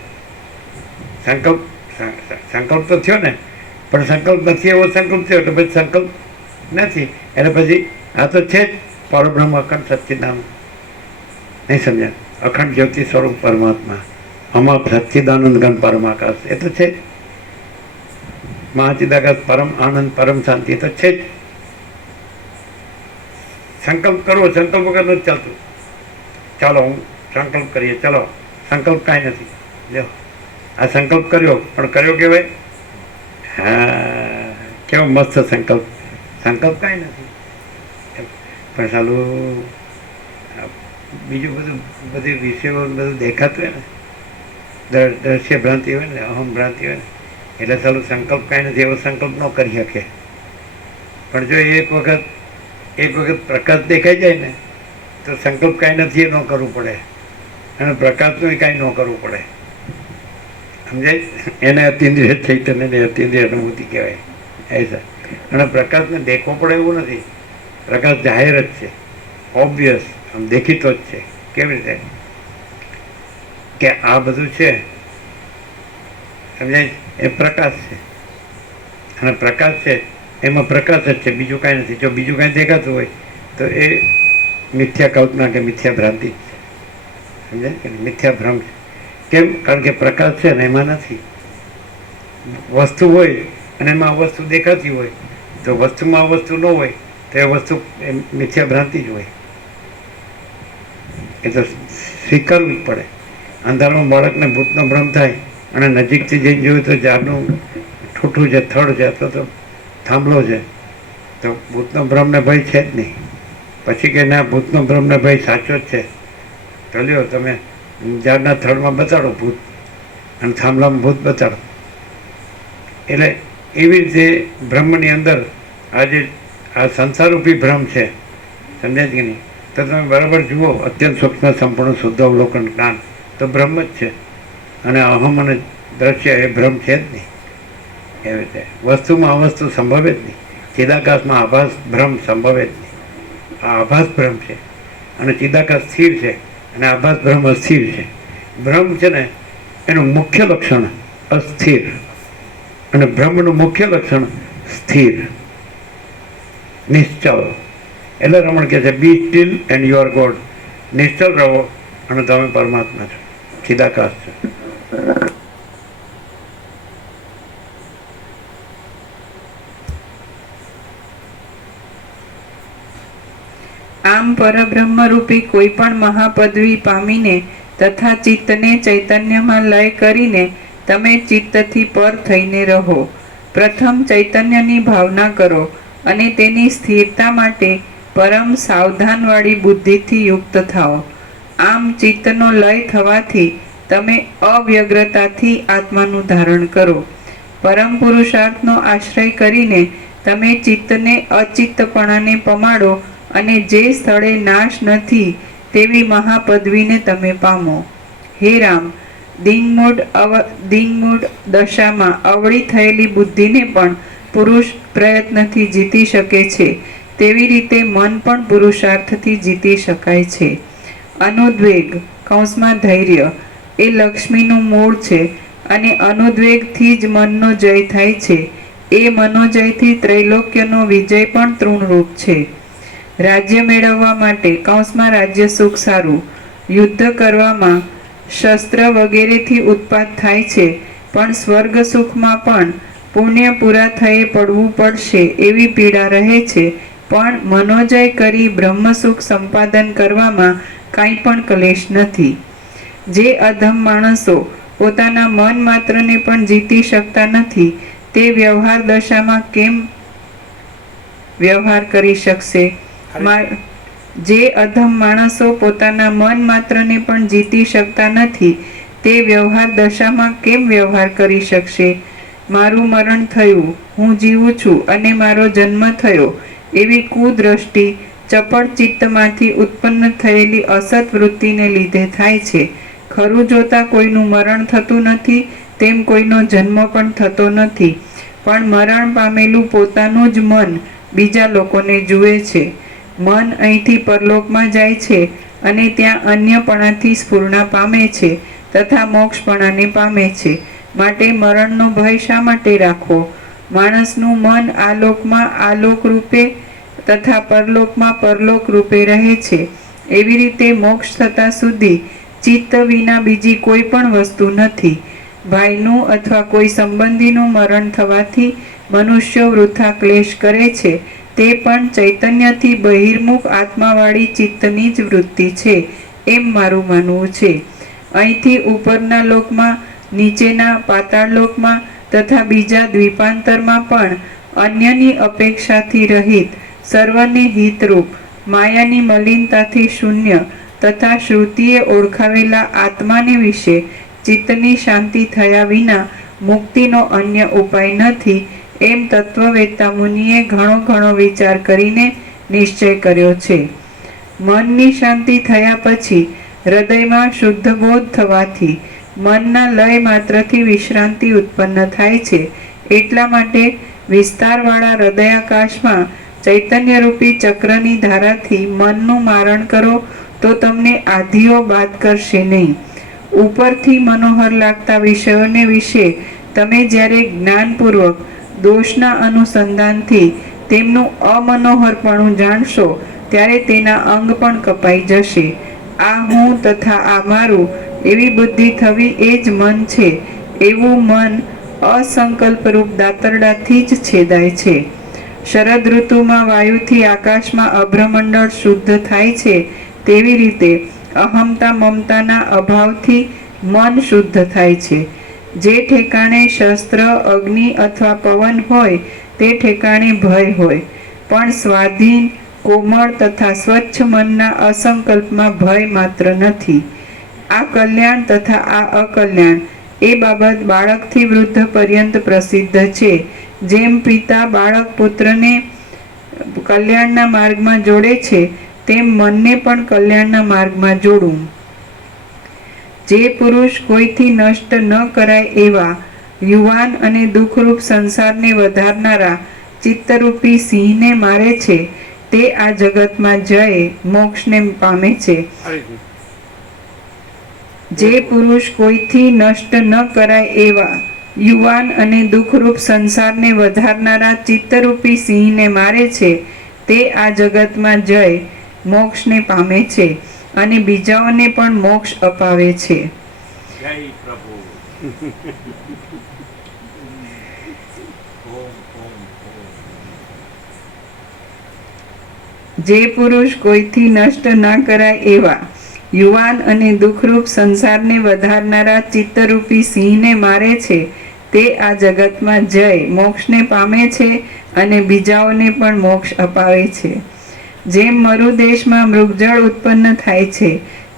સંકલ્પ તો થયો ને, પણ સંકલ્પ નથી એવો સંકલ્પ થયો એટલે પછી સંકલ્પ નથી. એટલે પછી આ તો છે જ પરબ્રહ્મ અખંડ સચ્ચિદાનંદ. નહીં સમજ્યા? અખંડ જ્યોતિ સ્વરૂપ પરમાત્મા, અમાપ સચ્ચિદાનંદ ગણ પરમાકાશ, એ તો છે જ. મહાચિદાકાશ, પરમ આનંદ, પરમ શાંતિ, એ તો છે જ. સંકલ્પ કરવો, સંકલ્પ વગર નથી ચાલતું. ચાલો હું સંકલ્પ કરીએ, ચલો સંકલ્પ કાંઈ નથી. લ્યો આ સંકલ્પ કર્યો, પણ કર્યો કહેવાય? હા, કેવો મસ્ત સંકલ્પ. સંકલ્પ કાંઈ નથી, પણ સાલું બીજું બધું બધી વિષયો બધું દેખાતું હોય ને, દ્રશ્ય ભ્રાંતિ હોય ને, અહમ ભ્રાંતિ હોય ને, એટલે સાલું સંકલ્પ કાંઈ નથી એવો સંકલ્પ ન કરી શકે. પણ જો એક વખત પ્રકાશ દેખાઈ જાય ને તો સંકલ્પ કાંઈ નથી એ ન કરવું પડે, અને પ્રકાશનું કાંઈ ન કરવું પડે. સમજાય? એને અતિન્દ્રિય ચૈતન્યને અતિન્દ્રિય અનુભૂતિ કહેવાય. એ અને પ્રકાશને દેખવો પડે એવું નથી. પ્રકાશ જાહેર જ છે, ઓબ્વિયસ, આમ દેખીતો જ છે. કેવી રીતે? કે આ બધું છે, સમજાય? એ પ્રકાશ છે, અને પ્રકાશ છે એમાં પ્રકાશ જ છે, બીજું કાંઈ નથી. જો બીજું કાંઈ દેખાતું હોય તો એ મિથ્યા કલ્પના કે મિથ્યા ભ્રાંતિ જ છે. સમજાય કે મિથ્યા ભ્રમ છે. કેમ? કારણ કે પ્રકાશ છે ને એમાં નથી. વસ્તુ હોય અને એમાં વસ્તુ દેખાતી હોય, તો વસ્તુમાં વસ્તુ ન હોય તો એ વસ્તુ મિથ્યા ભ્રાંતિ જ હોય. એ તો સ્વીકારવું જ પડે. અંધારામાં બાળકને ભૂતનો ભ્રમ થાય અને નજીકથી જઈને જોયું તો ઝાડનું ઠૂઠું છે, થડ છે, અથવા તો થાંભલો છે, તો ભૂતનો ભ્રમને ભય છે જ નહીં. પછી કે ના, ભૂતનો ભ્રમને ભય સાચો જ છે. તો લ્યો તમે ઝાડના થડમાં બતાડો ભૂત અને થાંભલામાં ભૂત બતાડો. એટલે એવી રીતે બ્રહ્મની અંદર આજે આ સંસારરૂપી ભ્રમ છે, સમજાય કે નહીં? તો તમે બરાબર જુઓ, અત્યંત સૂક્ષ્મ સંપૂર્ણ શુદ્ધ અવલોકન જ્ઞાન તો બ્રહ્મ જ છે, અને અહમ અને દ્રશ્ય એ ભ્રમ છે જ નહીં. એવી રીતે વસ્તુમાં અવસ્તુ સંભવે જ નહીં, ચિદાકાશમાં આભાસ ભ્રમ સંભવે જ નહીં. આ આભાસ ભ્રમ છે અને ચિદાકાશ સ્થિર છે અને આભાસ ભ્રમ અસ્થિર છે. ભ્રમ છે ને એનું મુખ્ય લક્ષણ અસ્થિર અને બ્રહ્મનું મુખ્ય લક્ષણ સ્થિર, નિશ્ચલ. એટલે રમણ કહે છે be still and you are God. નિશ્ચલ રહો અને તમે પરમાત્મા છો, ચિદાકાશ છો. આમ પરબ્રહ્મરૂપી કોઈ પણ મહાપદવી પામીને તથા ચિત્તને ચૈતન્યમાં લય કરીને તમે ચિત્તથી પર થઈને રહો. પ્રથમ ચૈતન્યની ભાવના કરો અને તેની સ્થિરતા માટે પરમ સાવધાનવાળી બુદ્ધિથી યુક્ત થાઓ. આમ ચિત્તનો લય થવાથી તમે અવ્યગ્રતાથી આત્માનું ધારણ કરો. પરમ પુરુષાર્થનો આશ્રય કરીને તમે ચિત્તને અચિત્તપણાને પમાડો અને જે સ્થળે નાશ નથી તેવી મહાપદવીને તમે પામો. હે રામ, દિંગમૂઢ દશામાં અવળી થયેલી બુદ્ધિને પણ પુરુષ પ્રયત્નથી જીતી શકે છે, તેવી રીતે મન પણ પુરુષાર્થથી જીતી શકાય છે. અનુદ્વેગ કૌંસમાં ધૈર્ય એ લક્ષ્મીનું મૂળ છે અને અનુદ્વેગથી જ મનનો જય થાય છે. એ મનોજયથી ત્રૈલોક્યનો વિજય પણ તૃણરૂપ છે. રાજ્ય મેળવવા માટે કૌંસમાં રાજ્ય સુખ સારું, યુદ્ધ કરવામાં શસ્ત્ર વગેરેથી ઉત્પાત થાય છે, પણ સ્વર્ગ સુખમાં પણ પુણ્ય પૂરા થયે પડવું પડશે એવી પીડા રહે છે. પણ મનોજય કરી બ્રહ્મસુખ સંપાદન કરવામાં કાંઈ પણ ક્લેશ નથી. જે અધમ માણસો પોતાના મન માત્રને પણ જીતી શકતા નથી તે વ્યવહાર દશામાં કેમ વ્યવહાર કરી શકશે? જે અધમ માણસો પોતાના મન માત્રને પણ જીતી શકતા નથી તે વ્યવહાર દશામાં કેમ વ્યવહાર કરી શકશે? મારું મરણ થયું, હું જીવું છું અને મારો જન્મ થયો એવી કુદ્રષ્ટિ ચપળ ચિત્તમાંથી ઉત્પન્ન થયેલી અસત વૃત્તિને લીધે થાય છે. ખરું જોતા કોઈનું મરણ થતું નથી, તેમ કોઈનો જન્મ પણ થતો નથી, પણ મરણ પામેલું પોતાનું જ મન બીજા લોકોને જુએ છે. મન અહીંથી પરલોકમાં જાય છે અને ત્યાં અન્યપણાથી સ્ફૂર્ણા પામે છે તથા મોક્ષપણાને પામે છે. માટે મરણનો ભય શા માટે રાખવો? માણસનું મન આ લોકમાં આલોક રૂપે તથા પરલોકમાં પરલોક રૂપે રહે છે. એવી રીતે મોક્ષ થતા સુધી ચિત્ત વિના બીજી કોઈ પણ વસ્તુ નથી. ભાઈનું અથવા કોઈ સંબંધીનું મરણ થવાથી મનુષ્યો વૃથા ક્લેશ કરે છે, તે પણ ચૈતન્યથી બહિર્મુખ આત્માવાળી ચિત્તની જ વૃત્તિ છે એમ મારું માનવું છે. અહીંથી ઉપરના લોકમાં, નીચેના પાતાળ લોકમાં તથા બીજા દ્વીપાંતરમાં પણ અન્યની અપેક્ષાથી રહિત, સર્વને હિતરૂપ, માયાની મલિનતાથી શૂન્ય તથા શ્રુતિએ ઓળખાવેલા આત્માને વિશે ચિત્તની શાંતિ થયા વિના મુક્તિનો અન્ય ઉપાય નથી એમ તત્વવેત્તા મુનિએ ઘણો વિચાર કરીને નિશ્ચય કર્યો છે. મનની શાંતિ થયા પછી હૃદયમાં શુદ્ધ બોધ થવાથી મનના લય માત્રથી વિશ્રાંતિ ઉત્પન્ન થાય છે. એટલા માટે વિસ્તારવાળા હૃદયાકાશમાં ચૈતન્યરૂપી ચક્રની ધારાથી મનનું મારણ કરો તો તમને આધિઓ બાદ કરશે નહીં. ઉપરથી મનોહર લાગતા વિષયોને વિશે તમે જ્યારે જ્ઞાનપૂર્વક દોષના અનુસંધાનથી તેમનું અમનોહરપણું જાણશો ત્યારે તેના અંગ પણ કપાઈ જશે. આ હું તથા આ મારું એવી બુદ્ધિ થવી એ જ મન છે. એવું મન અસંકલ્પરૂપ દાતરડાથી જ છેદાય છે. શરદ ઋતુમાં વાયુથી આકાશમાં અભ્રમંડળ શુદ્ધ થાય છે તેવી રીતે અહમતા મમતાના અભાવથી મન શુદ્ધ થાય છે. જે ઠેકાણે શસ્ત્ર, અગ્નિ અથવા પવન હોય તે ઠેકાણે ભય હોય, પણ સ્વાધીન, કોમળ તથા સ્વચ્છ મનના અસંકલ્પમાં ભય માત્ર નથી. આ કલ્યાણ તથા આ અકલ્યાણ એ બાબત બાળકથી વૃદ્ધ પર્યંત પ્રસિદ્ધ છે. જેમ પિતા બાળક પુત્રને કલ્યાણના માર્ગમાં જોડે છે, તેમ મનને પણ કલ્યાણના માર્ગમાં જોડવું. જે પુરુષ કોઈથી નષ્ટ ન કરાય એવા યુવાન અને દુઃખરૂપ સંસારને વધારનારા ચિત્તરૂપી સિંહને મારે છે, તે આ જગતમાં જઈ મોક્ષને પામે છે. જે પુરુષ કોઈથી નષ્ટ ન કરાય એવા યુવાન અને દુઃખરૂપ સંસારને વધારનારા ચિત્તરૂપી સિંહને મારે છે, તે આ જગતમાં જઈ મોક્ષને પામે છે અને બીજાઓને પણ મોક્ષ અપાવે છે. જય પ્રભુ. ઓમ ઓમ ઓમ. જે પુરુષ કોઈથી નષ્ટ ના કરાય એવા યુવાન અને દુઃખરૂપ સંસારને વધારનારા ચિત્તરૂપી સિંહને મારે છે, તે આ જગતમાં જઈ મોક્ષને પામે છે અને બીજાઓને પણ મોક્ષ અપાવે છે. જેમ મરુદેશમાં મૃગજળ ઉત્પન્ન થાય છે,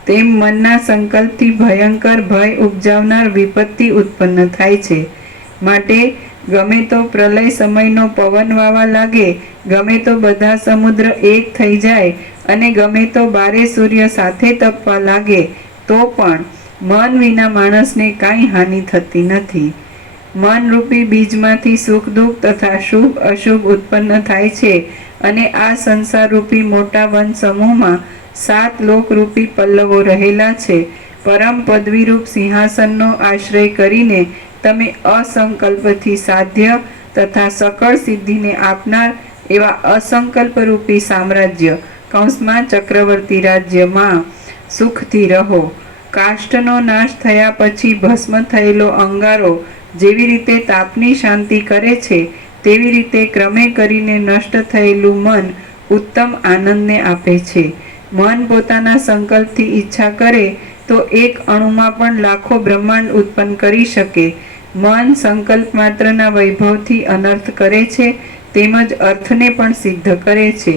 તેમ મનના સંકલ્પથી ભયંકર ભય ઉપજાવનાર વિપત્તિ ઉત્પન્ન થાય છે. માટે ગમે તો પ્રલય સમયનો પવન વાવા લાગે, ગમે તો બધા સમુદ્ર એક થઈ જાય અને ગમે તો બારે સૂર્ય સાથે તપવા લાગે, તો પણ મન વિના માણસને કાંઈ હાનિ થતી નથી. મન રૂપી બીજમાંથી સુખ દુઃખ તથા શુભ અશુભ ઉત્પન્ન થાય છે અને આ સંસાર રૂપી મોટા વન સમૂહમાં 7 લોકરૂપી પલ્લવો રહેલા છે. પરમ પદવીરૂપ સિંહાસનનો આશ્રય કરીને તમે અસંકલ્પથી સાધ્ય તથા સકળ સિદ્ધિને આપનાર એવા અસંકલ્પરૂપી સામ્રાજ્ય કૌંસમાં ચક્રવર્તી રાજ્યમાં સુખથી રહો. કાષ્ઠનો નાશ થયા પછી ભસ્મ થયેલો અંગારો જેવી રીતે તાપની શાંતિ કરે છે, તેવી રીતે ક્રમે કરીને નષ્ટ થયેલું મન ઉત્તમ આનંદને આપે છે. મન પોતાના સંકલ્પથી ઈચ્છા કરે તો એક અણુમાં પણ લાખો બ્રહ્માંડ ઉત્પન્ન કરી શકે. મન સંકલ્પ માત્રના વૈભવથી અનર્થ કરે છે, તેમજ અર્થને પણ સિદ્ધ કરે છે.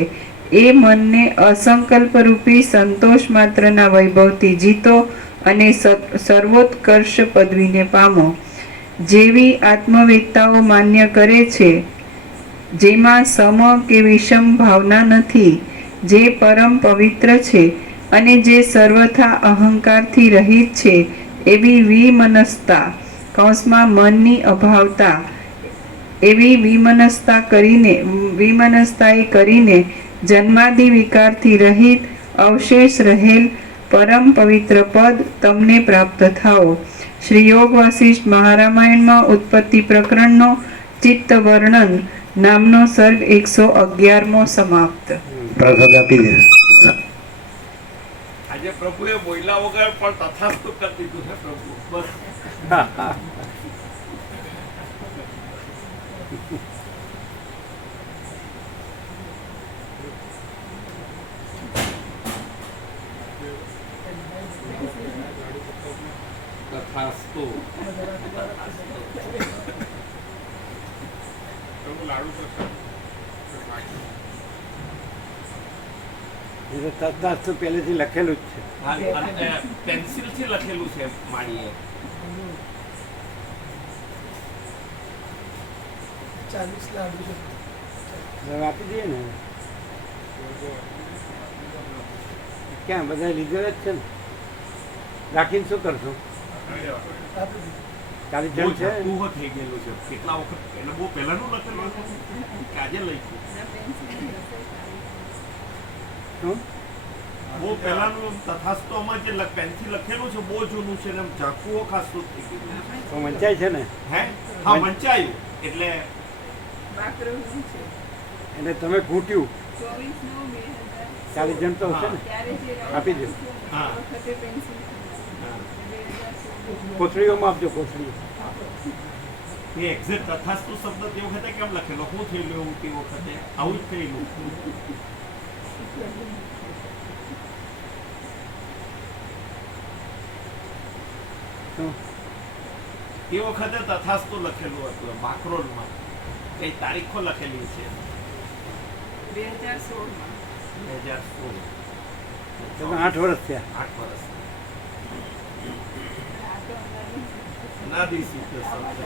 એ મનને અસંકલ્પરૂપી સંતોષ માત્રના વૈભવથી જીતો અને સર્વોત્કર્ષ પદવીને પામો. જેવી આત્મવેત્તાઓ માન્ય કરે છે, જેમાં સમ કે વિષમ ભાવના નથી, જે પરમ પવિત્ર છે અને જે સર્વથા અહંકારથી રહિત છે, એવી વિમનસ્તા કૌંસમાં મનની અભાવતા એવી વિમનસ્તાએ કરીને જન્માદિ વિકારથી રહિત અવશેષ રહેલ પરમ પવિત્ર પદ તમને પ્રાપ્ત થાઓ. શ્રી યોગ વાસિષ્ઠ મહારામાયણમાં ઉત્પત્તિ પ્રકરણનો ચિત્ત વર્ણન નામનો સર્ગ 111મો સમાપ્ત. પ્રસાદ આપી દે. આજે પ્રભુએ બોલ્યા વગર પણ તથાસ્તુ કરી દીધું છે પ્રભુ. બસ. તથાસ્તુ. તથાસ્તુ પહેલેથી લખેલું જ છે. પેન્સિલ થી લખેલું છે માળીએ. હવે આપી દઈએ ને. ક્યાં બધા લીધેલા જ છે ને. રાખીને શું કરશો? ચાલી બહુ જણ છે. ઝાટું થઈ ગયેલું છે. કેટલા વખત એટલે બહુ પહેલાનું લખેલું હતું કે આજે લખ્યું? શું? બહુ પહેલાનું તથાસ્તુમાં જે પેનથી લખેલું છે બહુ જૂનું છે ને એમ ઝાંકુઓ ખાસું થઈ ગયું છે. તો વંચાય છે ને. હે હા વંચાયું એટલે એટલે તમે ઘૂંટ્યું. 40 જણ તો હશે ને. આપી દો. હા કોથળીઓમાં આપજો. કોથળીઓ એ એક્ઝેક્ટ તથાસ્તુ શબ્દ તે વખતે કેમ લખેલો? શું થયેલું એવું તે વખતે? આવું જ થયેલું. એ વખતે તથાસ્તુ લખેલું હતું બાકરોલમાં. કઈ તારીખો લખેલી છે? 2016 2016. તમે 8 વર્ષ થયા. 8 વર્ષ. અનાદિ સિદ્ધ સત્ય છે.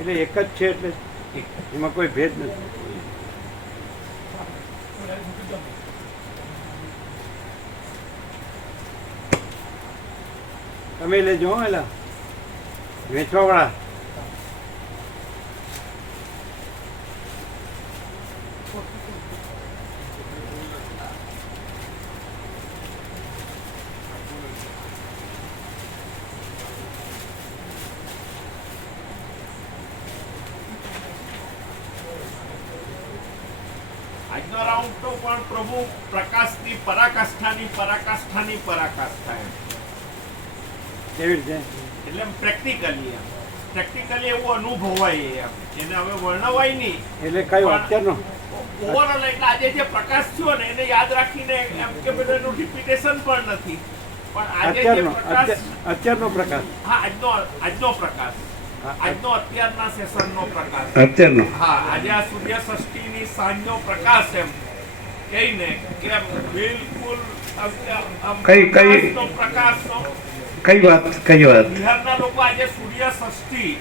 એટલે એક જ છે, એટલે એમાં કોઈ ભેદ નથી. તમે લેજો હો એલા વેચવાવાળા. આજનો રાઉન્ડ તો પણ પ્રભુ પ્રકાશની પરાકાષ્ઠાની પરાકાષ્ઠાની પરાકાષ્ઠા એમ. કેવી રીતે? એટલે પ્રેક્ટિકલી એવું અનુભવાય એમ. એને હવે વર્ણવાય નહીં. એટલે કયો અત્યારનો? ઓવરઓલ એટલે આજે જે પ્રકાશ થયો ને એને યાદ રાખીને એમ કે બધું એનું રિપીટેશન પણ નથી. પણ આજે જે પ્રકાશ, અત્યારનો પ્રકાશ. હા, આજનો પ્રકાશ, આજનો અત્યારના સેશનનો પ્રકાશ. અત્યારનો હા, આજે આ સૂર્ય ષષ્ઠીની સાંજનો પ્રકાશ એમ કહીને કે બિલકુલ કઈ પ્રકાશનો કઈ વાત બિહારના લોકો આજે સૂર્ય ષષ્ઠી